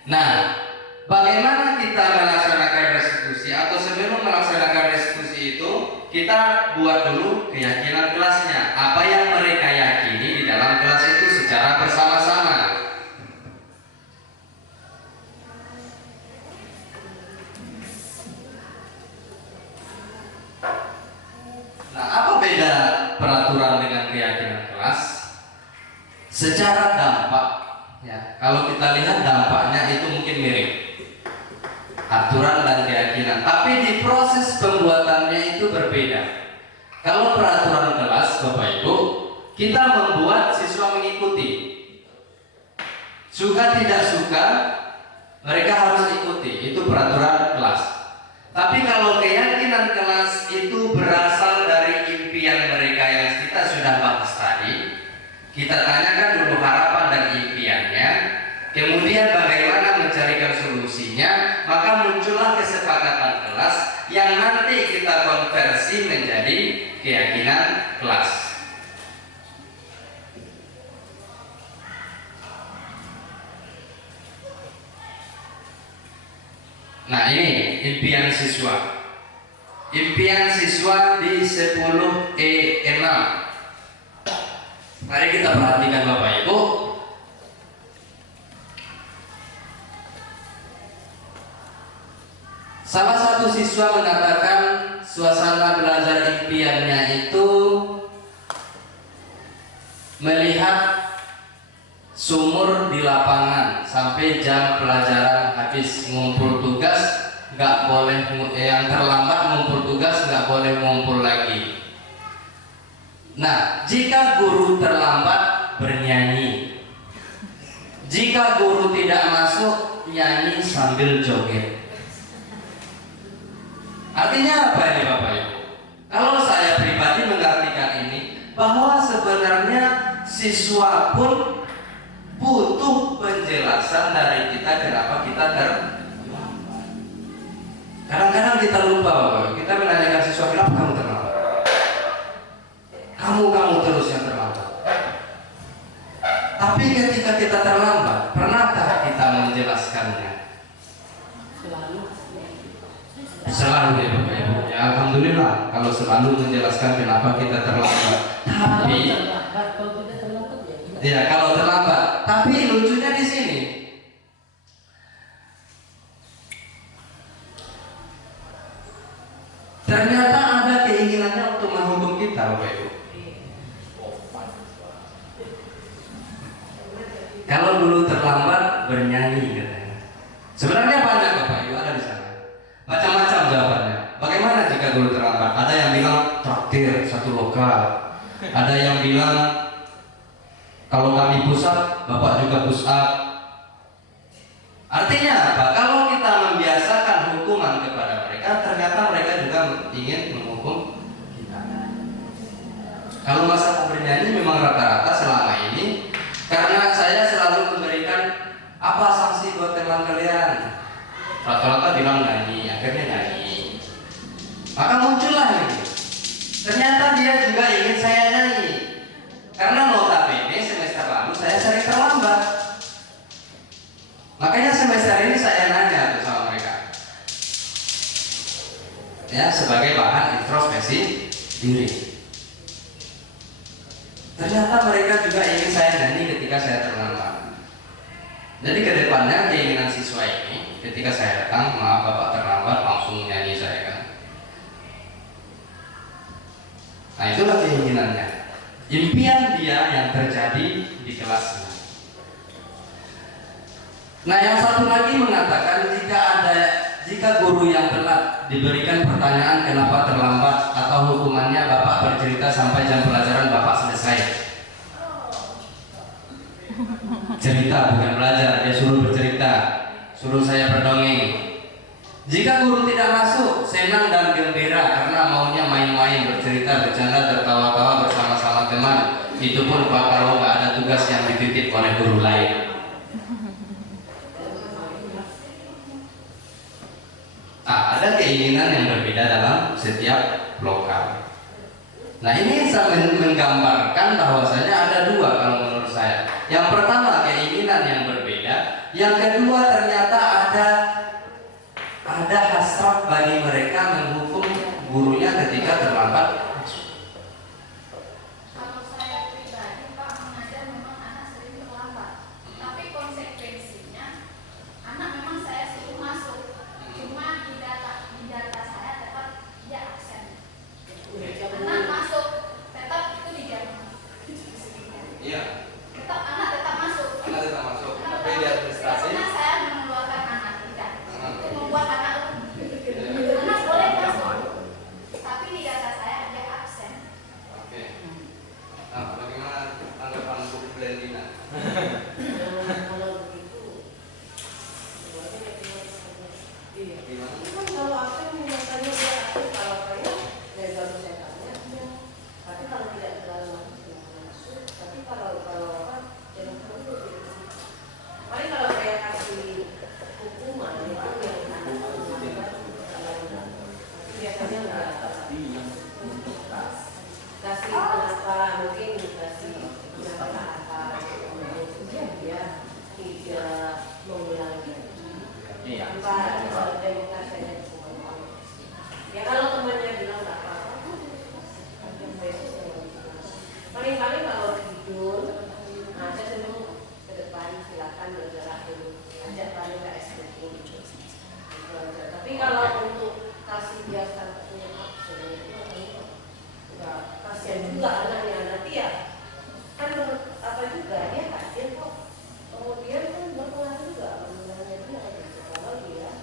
Nah, bagaimana kita melaksanakan restitusi? Atau sebelum melaksanakan restitusi itu, kita buat dulu keyakinan kelasnya. Apa yang mereka yakini di dalam kelas itu secara bersama-sama. Nah, apa beda peraturan dengan keyakinan kelas? Secara dampak, ya, kalau kita lihat dampaknya itu mungkin mirip, aturan dan keyakinan, tapi di proses pembuatannya itu berbeda. Kalau peraturan kelas, Bapak Ibu, kita membuat siswa mengikuti. Suka tidak suka, mereka harus ikuti, itu peraturan kelas. Tapi kalau keyakinan kelas itu berasal dari impian mereka yang kita sudah bahas tadi, kita tanyakan dulu harapan dan impiannya, kemudian bagaimana mencarikan solusinya, maka muncullah kesepakatan kelas yang nanti kita konversi menjadi keyakinan kelas. Nah, ini impian siswa. Impian siswa di 10E6. Mari kita perhatikan Bapak Ibu. Salah satu siswa mengatakan suasana belajar impiannya itu melihat sumur di lapangan sampai jam pelajaran habis, ngumpul tugas nggak boleh, yang terlambat ngumpul tugas nggak boleh ngumpul lagi. Nah, jika guru terlambat bernyanyi, jika guru tidak masuk nyanyi sambil joget. Artinya apa ini Bapak Ibu? Kalau saya pribadi mengartikan ini, bahwa sebenarnya siswa pun butuh penjelasan dari kita kenapa kita terlambat. Kadang-kadang kita lupa Bapak, kita menanyakan siswa kenapa kamu terlambat. Kamu terus yang terlambat. Tapi ketika kita terlambat, pernahkah kita menjelaskannya? Selalu ya Bapak Ibu. Ya, alhamdulillah kalau selalu menjelaskan kenapa kita terlambat. Tapi ya kalau terlambat. Tapi lucunya di sini, katanya. Sebenarnya banyak Bapak Ibu ada di sana. Macam-macam jawabannya. Bagaimana jika guru terlambat? Ada yang bilang traktir satu lokal. Ada yang bilang kalau kami push up, Bapak juga push up. Artinya apa? Kalau kita membiasakan hukuman kepada mereka, ternyata mereka juga ingin menghukum kita. Kalau masalah bernyanyi memang rata-rata selama ini, karena saya selalu memberikan apa sanksi buat teman kalian. Rata-rata bilang nyanyi, akhirnya nyanyi. Maka muncullah ini. Ternyata dia juga ingin saya nyanyi. Karena notabene semester lalu saya sering terlambat. Makanya semester ini saya nanya tuh sama mereka. Ya, sebagai bahan introspeksi diri. Ternyata mereka juga ingin saya nyanyi ketika saya terlambat. Jadi ke depannya keinginan siswa ini ketika saya datang, maaf Bapak terlambat, langsung nyanyi saya kan. Nah itulah keinginannya. Impian dia yang terjadi di kelasnya. Nah yang satu lagi mengatakan jika guru yang telat diberikan pertanyaan kenapa terlambat atau hukumannya Bapak bercerita sampai jam pelajaran Bapak selesai. Cerita bukan belajar, dia suruh bercerita, suruh saya berdongeng. Jika guru tidak masuk, senang dan gembira karena maunya main-main, bercerita, bercanda, tertawa-tawa bersama-sama teman. Itu pun kalau nggak ada tugas yang dititip oleh guru lain. Nah, ada keinginan yang berbeda dalam setiap lokal. Nah ini sangat menggambarkan bahwasanya ada dua kalau menurut saya. Yang pertama keinginan yang berbeda, yang kedua ternyata ada hasrat bagi mereka menghukum gurunya ketika terlambat. Kalau saya pribadi Pak mengajar memang anak sering terlambat, tapi konsekuensinya anak memang saya suruh masuk, cuma di data saya tetap dia absen. Anak masuk tetap itu di jam. Iya. Anak tetap masuk. Anak tetap masuk. Anak Tapi di administrasi. karena saya mengeluarkan anak tidak. Itu membuat anak boleh masuk, tapi di data saya dia absen. Oke. Nah, bagaimana tanggapan Bu Blendina? Kalau begitu, Gimana? kan kalau apa yang katanya dia aktif, kalau saya dari baru saya tanya dia, tapi kalau tidak terlalu masuk, tapi kalau apa jangan terlalu paling kalau saya kasih hukuman itu yang biasanya nggak kasih kenapa mungkin kasih kenapa apa dia tidak mengulangi. Iya. Kalau demokrasinya ya kalau temannya bilang nggak apa-apa, paling-paling kalau tidur, nah saya sebelum ke depan silakan bergerak dulu, ajak paling nggak SPP gitu aja. Tapi kalau untuk kasih dia statusnya nggak kasihan juga anaknya nanti ya kan apa juga dia kasihan kok, kemudian kan berpengaruh juga mengenai dia gitu. Kalau dia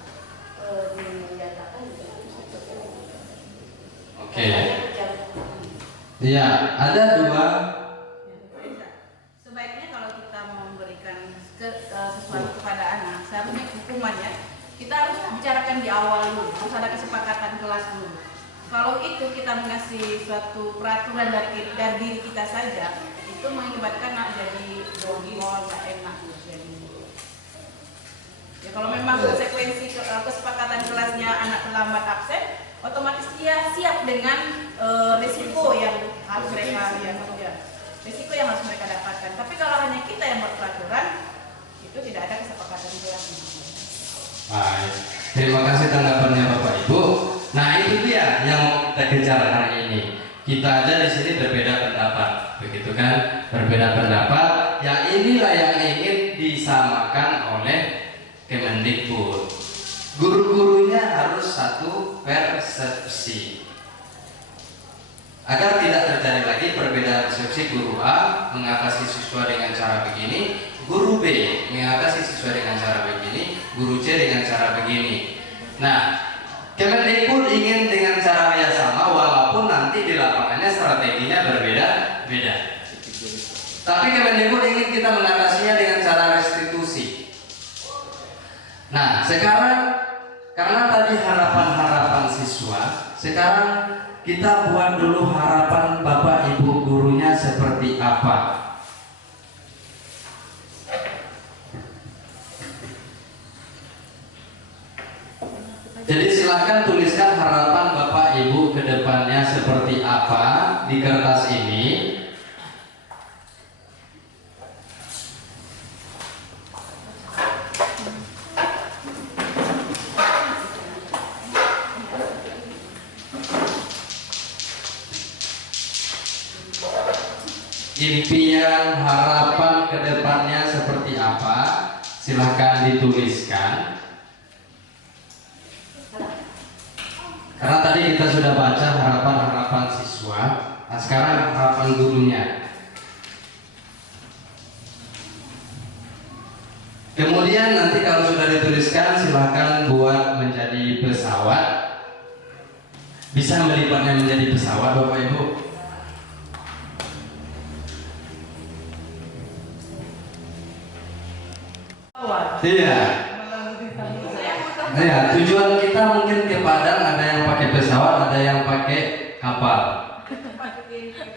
dinyatakan juga Oke. Iya, ada dua. Sebaiknya kalau kita mau memberikan sesuatu kepada anak, seharusnya hukumannya kita harus bicarakan di awal dulu, harus ada kesepakatan kelas dulu. Kalau itu kita mengasih suatu peraturan dari diri kita saja, itu mengakibatkan anak jadi dongol, nggak enak. Ya kalau memang konsekuensi kesepakatan kelasnya anak terlambat absen, otomatis dia siap dengan risiko yang harus mereka risiko yang harus mereka dapatkan. Tapi kalau hanya kita yang berperaturan, itu tidak ada kesepakatan kelasnya. Baik. Terima kasih tanggapannya Bapak Ibu. Nah itu dia yang mau kita kejar hari ini. Kita aja di sini berbeda pendapat, begitu kan? Berbeda pendapat. Yang inilah yang ingin disamakan oleh Kemendikbud. Guru-gurunya harus satu persepsi. Agar tidak terjadi lagi perbedaan persepsi guru A mengatasi siswa dengan cara begini, guru B mengatasi siswa dengan cara begini, guru C dengan cara begini. Nah, Kemendikbud ingin dengan cara yang sama walaupun nanti di lapangannya strateginya berbeda-beda. Tapi Kemendikbud ingin kita mengatasinya dengan cara restitusi. Nah, sekarang karena tadi harapan-harapan siswa, sekarang kita buat dulu harapan Bapak Ibu gurunya seperti apa. Jadi silakan tuliskan harapan Bapak Ibu ke depannya seperti apa di kertas ini. Impian, harapan ke depannya seperti apa? Silahkan dituliskan. Karena tadi kita sudah baca harapan-harapan siswa, nah sekarang harapan gurunya. Kemudian nanti kalau sudah dituliskan silahkan buat menjadi pesawat. Bisa melipatnya menjadi pesawat Bapak Ibu. Iya. Nah, ya, tujuan kita mungkin ke Padang, ada yang pakai pesawat, ada yang pakai kapal.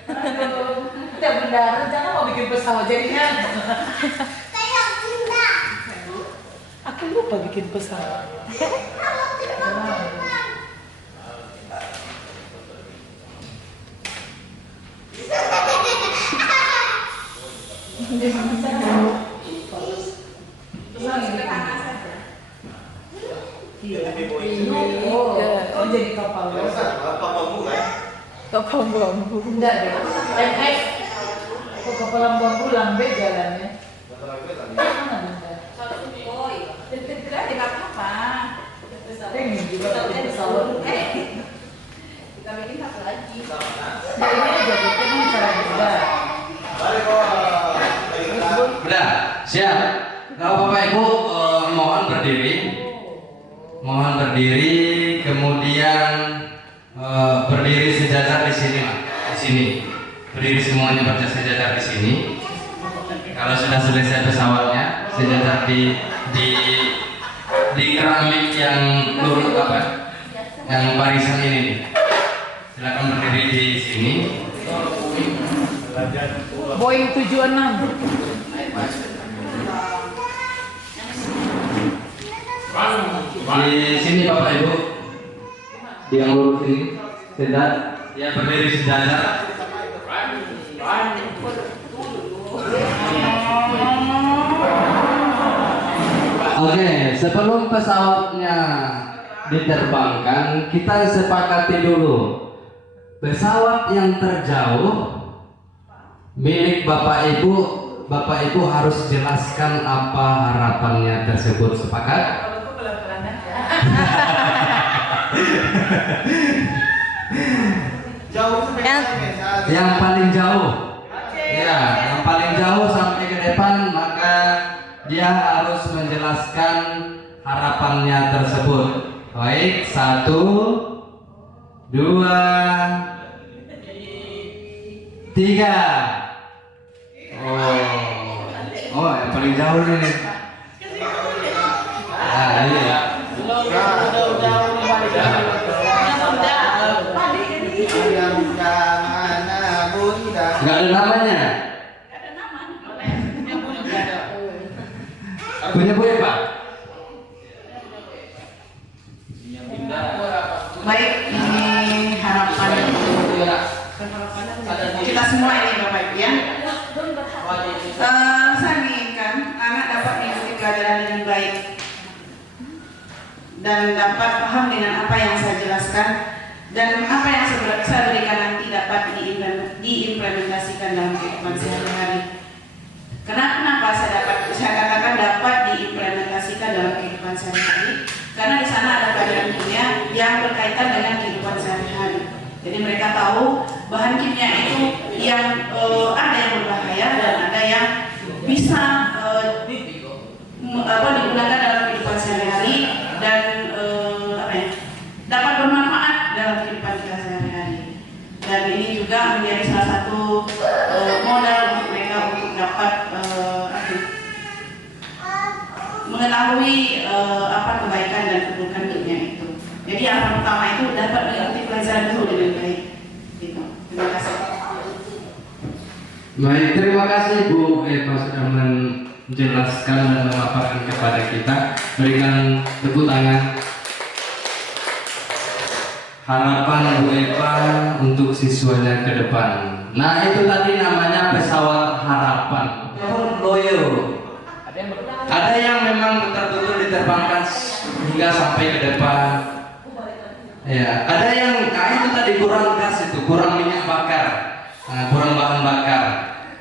Tidak benar, jangan mau bikin pesawat jadinya. Aku lupa bikin pesawat. Oh, jadi kapal bambu kan? Kapal bambu. Enggak deh. Kok kapal bambu lambe jalannya? Mana benda? Tidak apa-apa. Pengen juga bikin pesawat. Kita bikin satu lagi. Nah ini aja, ini cara beda. Udah, siap. Kalau Bapak Ibu mohon berdiri. Mohon berdiri, kemudian berdiri sejajar di sini, Mas. Di sini. Berdiri semuanya sejajar di sini. Kalau sudah selesai pesawatnya, sejajar di keramik yang lurus apa? Yang barisan ini. Silakan berdiri di sini. Boeing 76. Di sini Bapak Ibu, di yang lurus ini, sejajar, ya berdiri sejajar. Oke, sebelum pesawatnya diterbangkan, kita sepakati dulu pesawat yang terjauh milik Bapak Ibu harus jelaskan apa harapannya tersebut. Sepakat? Yang paling jauh, ya, yang paling jauh sampai ke depan, maka dia harus menjelaskan harapannya tersebut. Baik, 1, 2, 3. Oh, yang paling jauh nih. Ah, iya. Nggak ada namanya. Punya ya Pak? Baik, ini harapan kita semua ini Bapak Ibu ya. Saya menginginkan anak dapat mengikuti pelajaran dengan baik dan dapat paham dengan apa yang saya jelaskan dan apa yang saya berikan nanti dapat diimplementasikan dalam kehidupan sehari-hari. Kenapa saya katakan dapat diimplementasikan dalam kehidupan sehari-hari? Karena di sana ada pelajaran kimia yang berkaitan dengan kehidupan sehari-hari. Jadi mereka tahu bahan kimia itu yang ada yang berbahaya dan ada yang bisa digunakan dalam kehidupan sehari-hari dan dapat bermanfaat dalam kehidupan kita sehari-hari. Dan ini juga menjadi salah satu modal untuk mereka untuk dapat mengetahui kebaikan dan keburukan dunia itu. Jadi yang pertama itu dapat mengikuti pelajaran dulu dengan baik. Gitu. Terima kasih. Baik, terima kasih Bu Eva sudah menjelaskan dan memaparkan kepada kita. Berikan tepuk tangan. Harapan Bu Eva untuk siswanya ke depan. Nah, itu tadi namanya pesawat harapan. Loyo. Ada yang memang betul-betul diterbangkan hingga sampai ke depan. Ya, ada yang itu tadi kurang gas itu, kurang minyak bakar, kurang bahan bakar.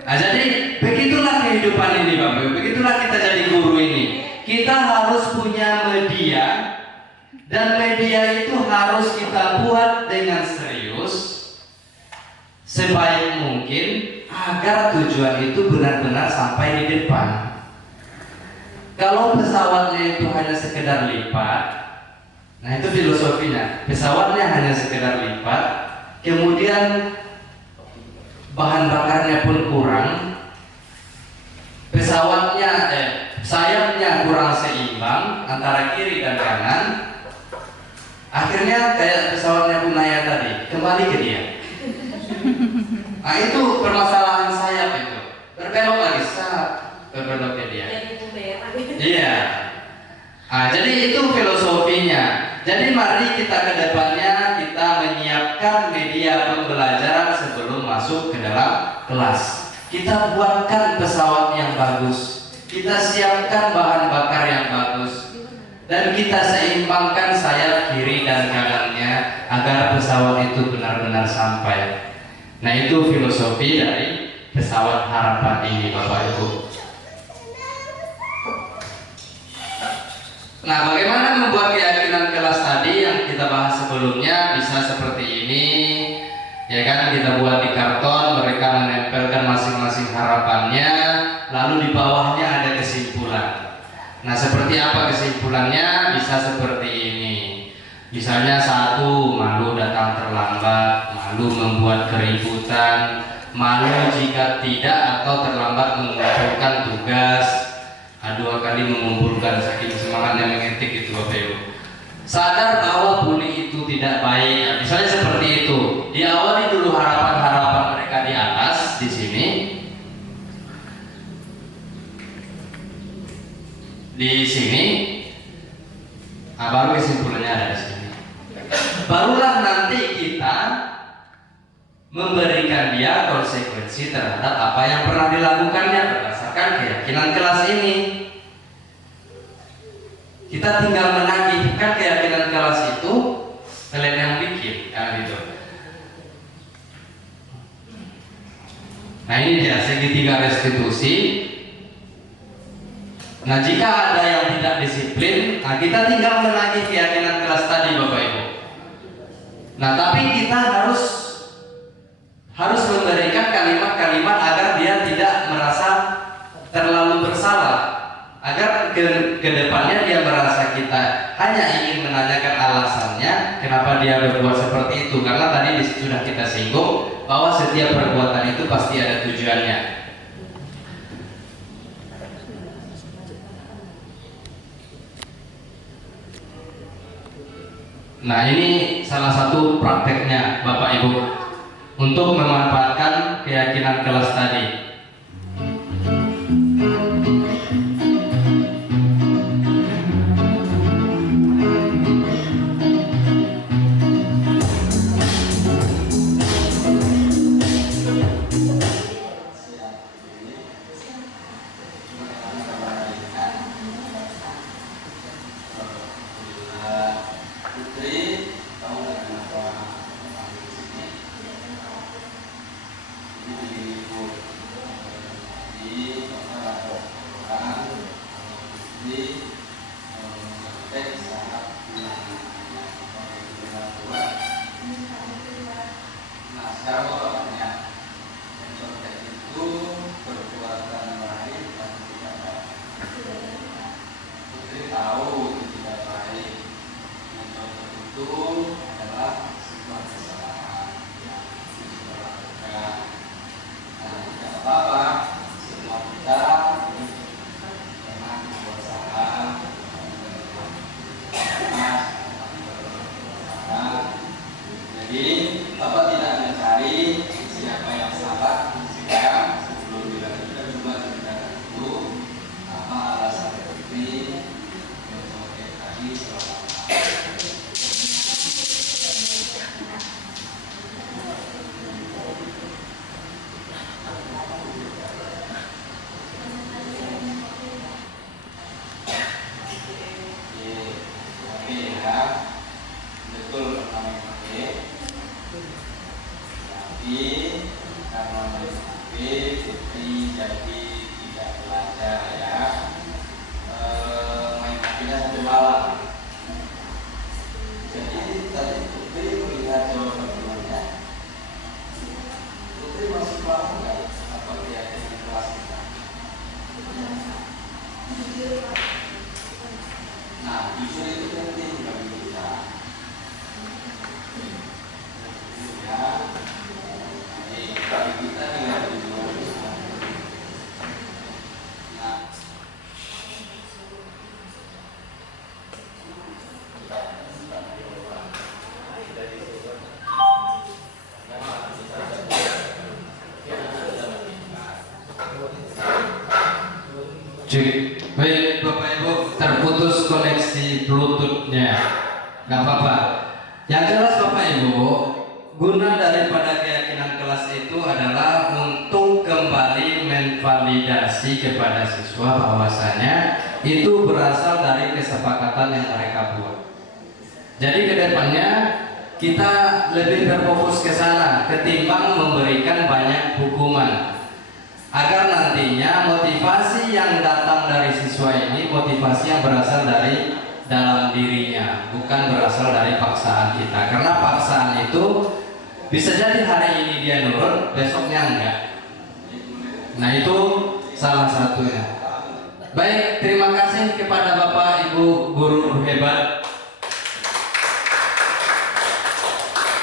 Nah, jadi begitulah kehidupan ini, Bapak. Begitulah kita jadi guru ini. Kita harus punya media, dan media itu harus kita buat dengan serius, sebaik mungkin agar tujuan itu benar-benar sampai di depan. Kalau pesawatnya itu hanya sekedar lipat, nah itu filosofinya. Pesawatnya hanya sekedar lipat, kemudian bahan bakarnya pun kurang, pesawatnya sayapnya kurang seimbang antara kiri dan kanan, akhirnya kayak pesawatnya Bunaya tadi kembali ke dia. Nah itu permasalahan sayap itu, berbelok lagi berbelok ke dia. Iya. Nah, jadi itu filosofinya. Jadi mari kita ke depannya kita menyiapkan media pembelajaran sebelum masuk ke dalam kelas. Kita buatkan pesawat yang bagus. Kita siapkan bahan bakar yang bagus. Dan kita seimbangkan sayap kiri dan kanannya agar pesawat itu benar-benar sampai. Nah, itu filosofi dari pesawat harapan ini, Bapak Ibu. Nah, bagaimana membuat keyakinan kelas tadi yang kita bahas sebelumnya bisa seperti ini? Ya kan, kita buat di karton, mereka menempelkan masing-masing harapannya, lalu di bawahnya ada kesimpulan. Nah, seperti apa kesimpulannya? Bisa seperti ini. Misalnya 1, malu datang terlambat, malu membuat keributan, malu jika tidak atau terlambat mengumpulkan tugas. 2 kali mengumpulkan saking semangatnya mengetik itu, Bapak Ibu. Sadar bahwa bully itu tidak baik. Misalnya seperti itu. Diawali dulu harapan-harapan mereka di atas di sini. Di sini. Nah, baru kesimpulannya ada di sini. Barulah nanti kita memberikan dia konsekuensi terhadap apa yang pernah dilakukannya berdasarkan keyakinan kelas ini. Kita tinggal menagih, kan keyakinan kelas itu kalian yang bikin, kan gitu. Nah, ini dia segitiga restitusi. Nah, jika ada yang tidak disiplin, nah kita tinggal menagih keyakinan kelas tadi, Bapak Ibu. Nah, tapi kita harus memberikan kalimat-kalimat agar dia tidak merasa terlalu bersalah, agar ke depannya dia merasa kita hanya ingin menanyakan alasannya kenapa dia berbuat seperti itu, karena tadi sudah kita singgung bahwa setiap perbuatan itu pasti ada tujuannya. Nah, ini salah satu prakteknya Bapak Ibu untuk memanfaatkan keyakinan kelas tadi. itu adalah sebuah kesalahan yang dilakukan. Nah, tidak apa-apa, semua kita pernah berusaha, jadi Bapak tidak mencari siapa yang salah jika sebelum dilakukan cuma tindakan itu apa alasan penting untuk tadi selama tapi ya betul pertama pakai tapi karena Fitri jadi tidak belajar ya main HP-nya sampai malam. Jadi tadi Putri melihat jawaban temannya. Putri masih paham nggak apa keyakinan kelas kita? Nah, jujur itu penting bagi kita. Ya, bagi kita nilai jujur. Nah, Cik, baik Bapak Ibu, terputus koneksi Bluetooth-nya. Nggak apa-apa. Yang jelas Bapak Ibu, guna daripada keyakinan kelas itu adalah untuk kembali menvalidasi kepada siswa bahwasanya itu berasal dari kesepakatan yang mereka buat. Jadi kedepannya kita lebih berfokus ke sana ketimbang memberikan banyak hukuman, agar nantinya motivasi yang datang dari siswa ini motivasi yang berasal dari dalam dirinya, bukan berasal dari paksaan kita. Karena paksaan itu bisa jadi hari ini dia nurut, besoknya enggak. Nah itu salah satunya. Baik, terima kasih kepada Bapak Ibu guru hebat.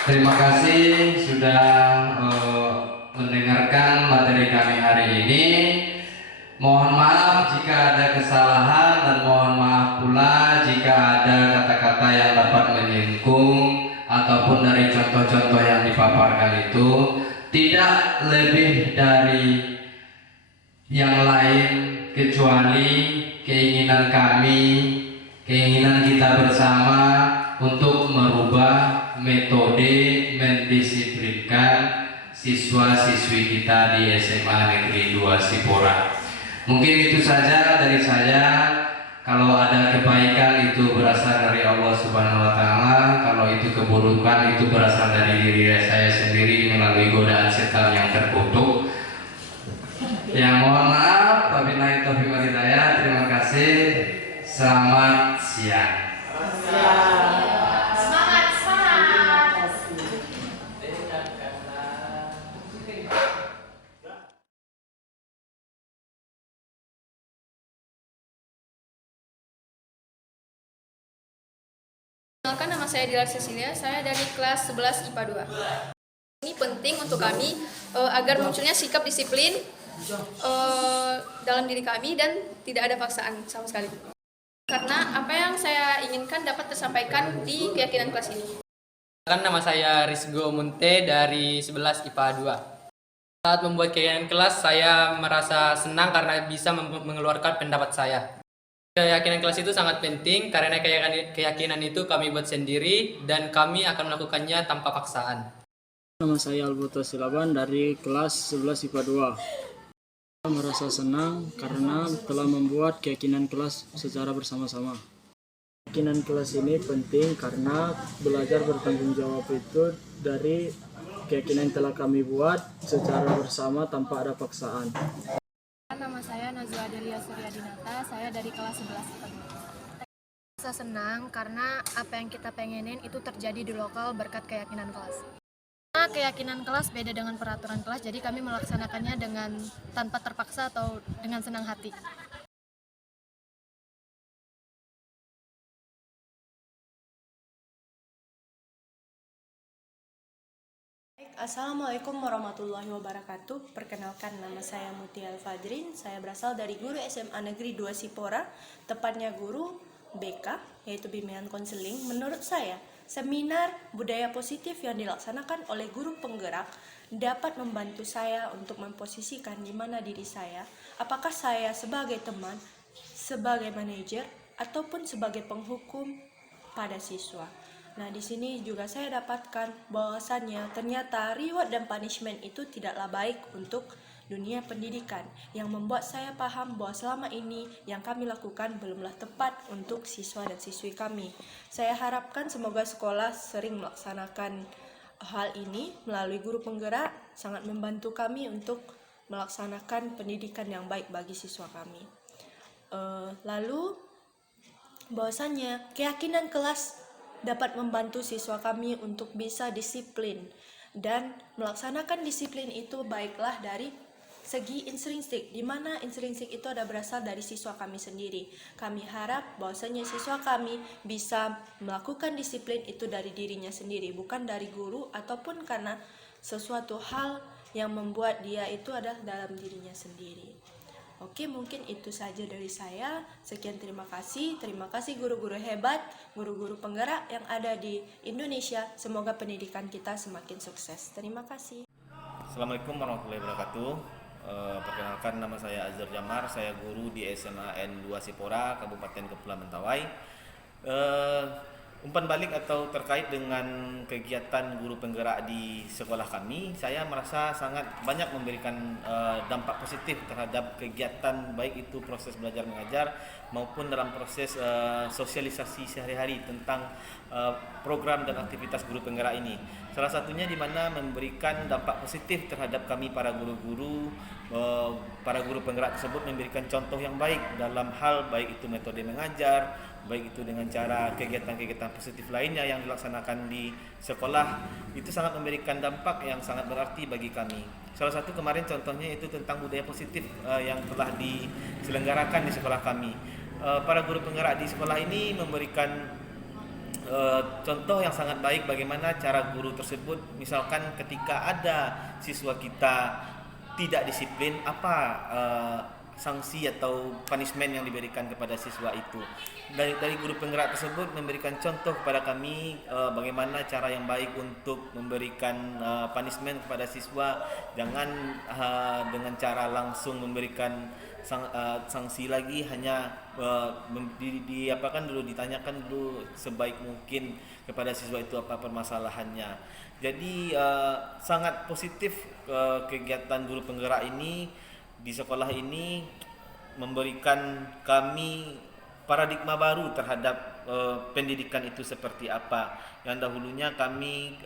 Terima kasih sudah mendengarkan materi kami hari ini. Mohon maaf jika ada kesalahan dan mohon maaf pula jika ada kata-kata yang dapat menyinggung ataupun dari contoh-contoh yang dipaparkan itu tidak lebih dari yang lain kecuali keinginan kami, keinginan kita bersama untuk merubah metode mendisiplinkan siswa-siswi kita di SMA Negeri 2 Sipora. Mungkin itu saja dari saya. Kalau ada kebaikan itu berasal dari Allah Subhanahu wa taala, kalau itu keburukan itu berasal dari diri saya sendiri melalui godaan setan yang terkutuk. Yang mohon maaf, wabillahi taufiq wal hidayah. Terima kasih. Selamat siang. Semangat, semangat. Perkenalkan, nama saya Dilar Cecilia, saya dari kelas 11 IPA 2. Ini penting untuk kami agar munculnya sikap disiplin dalam diri kami dan tidak ada paksaan sama sekali. Karena apa yang saya inginkan dapat tersampaikan di keyakinan kelas ini. Nama saya Rizgo Munte dari 11 IPA 2. Saat membuat keyakinan kelas, saya merasa senang karena bisa mengeluarkan pendapat saya. Keyakinan kelas itu sangat penting karena keyakinan itu kami buat sendiri dan kami akan melakukannya tanpa paksaan. Nama saya Albuto Silaban dari kelas 11 IPA 2. Saya merasa senang karena telah membuat keyakinan kelas secara bersama-sama. Keyakinan kelas ini penting karena belajar bertanggung jawab itu dari keyakinan yang telah kami buat secara bersama tanpa ada paksaan. Nama saya Nazwa Delia Suryadinata, saya dari kelas 11 IPA 2. Saya senang karena apa yang kita pengenin itu terjadi di lokal berkat keyakinan kelas. Karena keyakinan kelas beda dengan peraturan kelas, jadi kami melaksanakannya dengan tanpa terpaksa atau dengan senang hati. Assalamualaikum warahmatullahi wabarakatuh. Perkenalkan, nama saya Mutia Al-Fajrin. Saya berasal dari guru SMA Negeri 2 Sipora, tepatnya guru BK, yaitu bimbingan konseling. Menurut saya, seminar budaya positif yang dilaksanakan oleh guru penggerak dapat membantu saya untuk memposisikan di mana diri saya, apakah saya sebagai teman, sebagai manajer, ataupun sebagai penghukum pada siswa. Nah, di sini juga saya dapatkan bahwasannya ternyata reward dan punishment itu tidaklah baik untuk dunia pendidikan, yang membuat saya paham bahwa selama ini yang kami lakukan belumlah tepat untuk siswa dan siswi kami. Saya harapkan semoga sekolah sering melaksanakan hal ini melalui guru penggerak, sangat membantu kami untuk melaksanakan pendidikan yang baik bagi siswa kami. Lalu bahwasannya keyakinan kelas dapat membantu siswa kami untuk bisa disiplin, dan melaksanakan disiplin itu baiklah dari segi intrinsik, di mana intrinsik itu ada berasal dari siswa kami sendiri. Kami harap bahwasanya siswa kami bisa melakukan disiplin itu dari dirinya sendiri, bukan dari guru ataupun karena sesuatu hal yang membuat dia itu adalah dalam dirinya sendiri. Oke, mungkin itu saja dari saya. Sekian, terima kasih. Terima kasih guru-guru hebat, guru-guru penggerak yang ada di Indonesia. Semoga pendidikan kita semakin sukses. Terima kasih. Assalamualaikum warahmatullahi wabarakatuh. Perkenalkan, nama saya Azhar Jamar. Saya guru di SMA N2 Sipora, Kabupaten Kepulauan Mentawai. Umpan balik atau terkait dengan kegiatan guru penggerak di sekolah kami, saya merasa sangat banyak memberikan dampak positif terhadap kegiatan, baik itu proses belajar mengajar maupun dalam proses sosialisasi sehari-hari tentang program dan aktivitas guru penggerak ini. Salah satunya di mana memberikan dampak positif terhadap kami para guru-guru. Para guru penggerak tersebut memberikan contoh yang baik dalam hal baik itu metode mengajar, baik itu dengan cara kegiatan-kegiatan positif lainnya yang dilaksanakan di sekolah. Itu sangat memberikan dampak yang sangat berarti bagi kami. Salah satu kemarin contohnya itu tentang budaya positif yang telah diselenggarakan di sekolah kami. Para guru penggerak di sekolah ini memberikan contoh yang sangat baik bagaimana cara guru tersebut, misalkan ketika ada siswa kita tidak disiplin, apa sanksi atau punishment yang diberikan kepada siswa itu. Dari guru penggerak tersebut memberikan contoh kepada kami bagaimana cara yang baik untuk memberikan punishment kepada siswa. Jangan dengan cara langsung memberikan sanksi lagi, hanya ditanyakan dulu sebaik mungkin kepada siswa itu apa permasalahannya. Jadi sangat positif kegiatan guru penggerak ini di sekolah ini memberikan kami paradigma baru terhadap pendidikan itu seperti apa. Yang dahulunya kami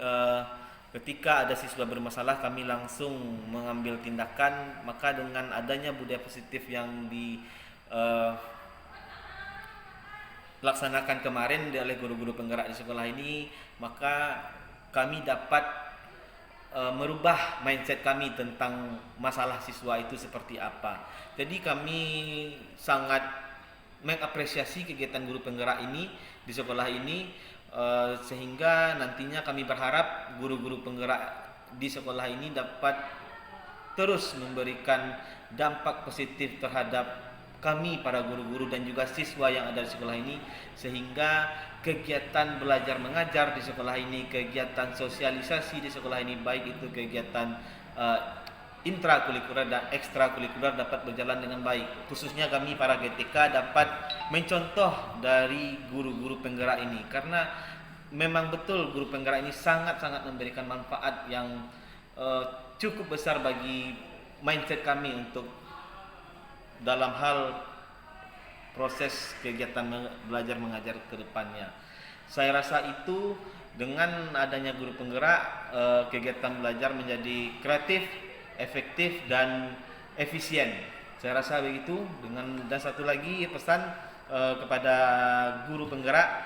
ketika ada siswa bermasalah kami langsung mengambil tindakan, maka dengan adanya budaya positif yang dilaksanakan kemarin oleh guru-guru penggerak di sekolah ini, maka kami dapat merubah mindset kami tentang masalah siswa itu seperti apa. Jadi kami sangat mengapresiasi kegiatan guru penggerak ini di sekolah ini, sehingga nantinya kami berharap guru-guru penggerak di sekolah ini dapat terus memberikan dampak positif terhadap kami para guru-guru dan juga siswa yang ada di sekolah ini, sehingga kegiatan belajar mengajar di sekolah ini, kegiatan sosialisasi di sekolah ini, baik itu kegiatan intrakurikuler dan ekstrakurikuler dapat berjalan dengan baik. Khususnya kami para GTK dapat mencontoh dari guru-guru penggerak ini, karena memang betul guru penggerak ini sangat-sangat memberikan manfaat yang cukup besar bagi mindset kami untuk dalam hal proses kegiatan belajar mengajar ke depannya. Saya rasa itu dengan adanya guru penggerak, kegiatan belajar menjadi kreatif, efektif dan efisien. Saya rasa begitu. Dan satu lagi pesan kepada guru penggerak,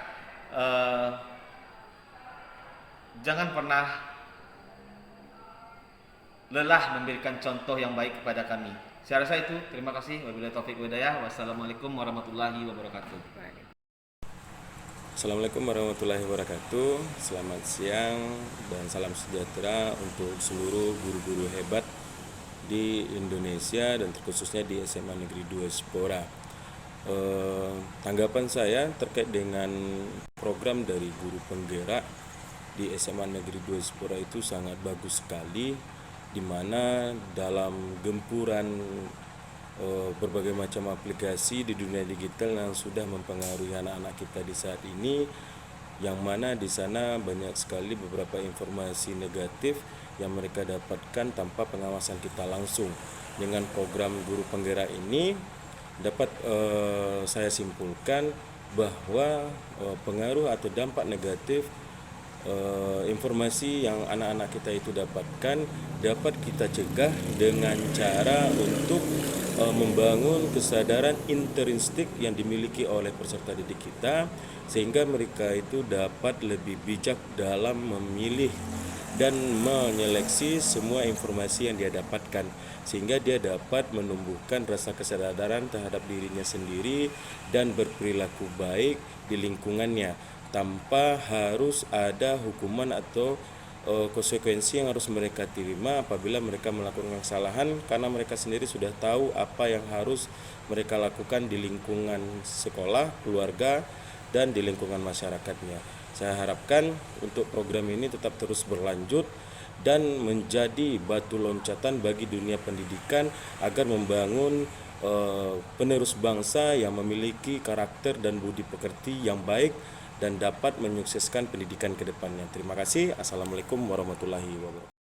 jangan pernah lelah memberikan contoh yang baik kepada kami. Saya rasa itu. Terima kasih. Wabillahi taufiq wal hidayah. Wassalamualaikum warahmatullahi wabarakatuh. Assalamualaikum warahmatullahi wabarakatuh. Selamat siang dan salam sejahtera untuk seluruh guru-guru hebat di Indonesia dan terkhususnya di SMA Negeri 2 Sipora. Tanggapan saya terkait dengan program dari guru penggerak di SMA Negeri 2 Sipora itu sangat bagus sekali, di mana dalam gempuran berbagai macam aplikasi di dunia digital yang sudah mempengaruhi anak-anak kita di saat ini, yang mana di sana banyak sekali beberapa informasi negatif yang mereka dapatkan tanpa pengawasan kita langsung. Dengan program guru penggerak ini dapat saya simpulkan bahwa pengaruh atau dampak negatif informasi yang anak-anak kita itu dapatkan dapat kita cegah dengan cara untuk membangun kesadaran intrinsik yang dimiliki oleh peserta didik kita, sehingga mereka itu dapat lebih bijak dalam memilih dan menyeleksi semua informasi yang dia dapatkan, sehingga dia dapat menumbuhkan rasa kesadaran terhadap dirinya sendiri dan berperilaku baik di lingkungannya tanpa harus ada hukuman atau konsekuensi yang harus mereka terima apabila mereka melakukan kesalahan, karena mereka sendiri sudah tahu apa yang harus mereka lakukan di lingkungan sekolah, keluarga, dan di lingkungan masyarakatnya. Saya harapkan untuk program ini tetap terus berlanjut dan menjadi batu loncatan bagi dunia pendidikan agar membangun penerus bangsa yang memiliki karakter dan budi pekerti yang baik dan dapat menyukseskan pendidikan ke depannya. Terima kasih. Assalamualaikum warahmatullahi wabarakatuh.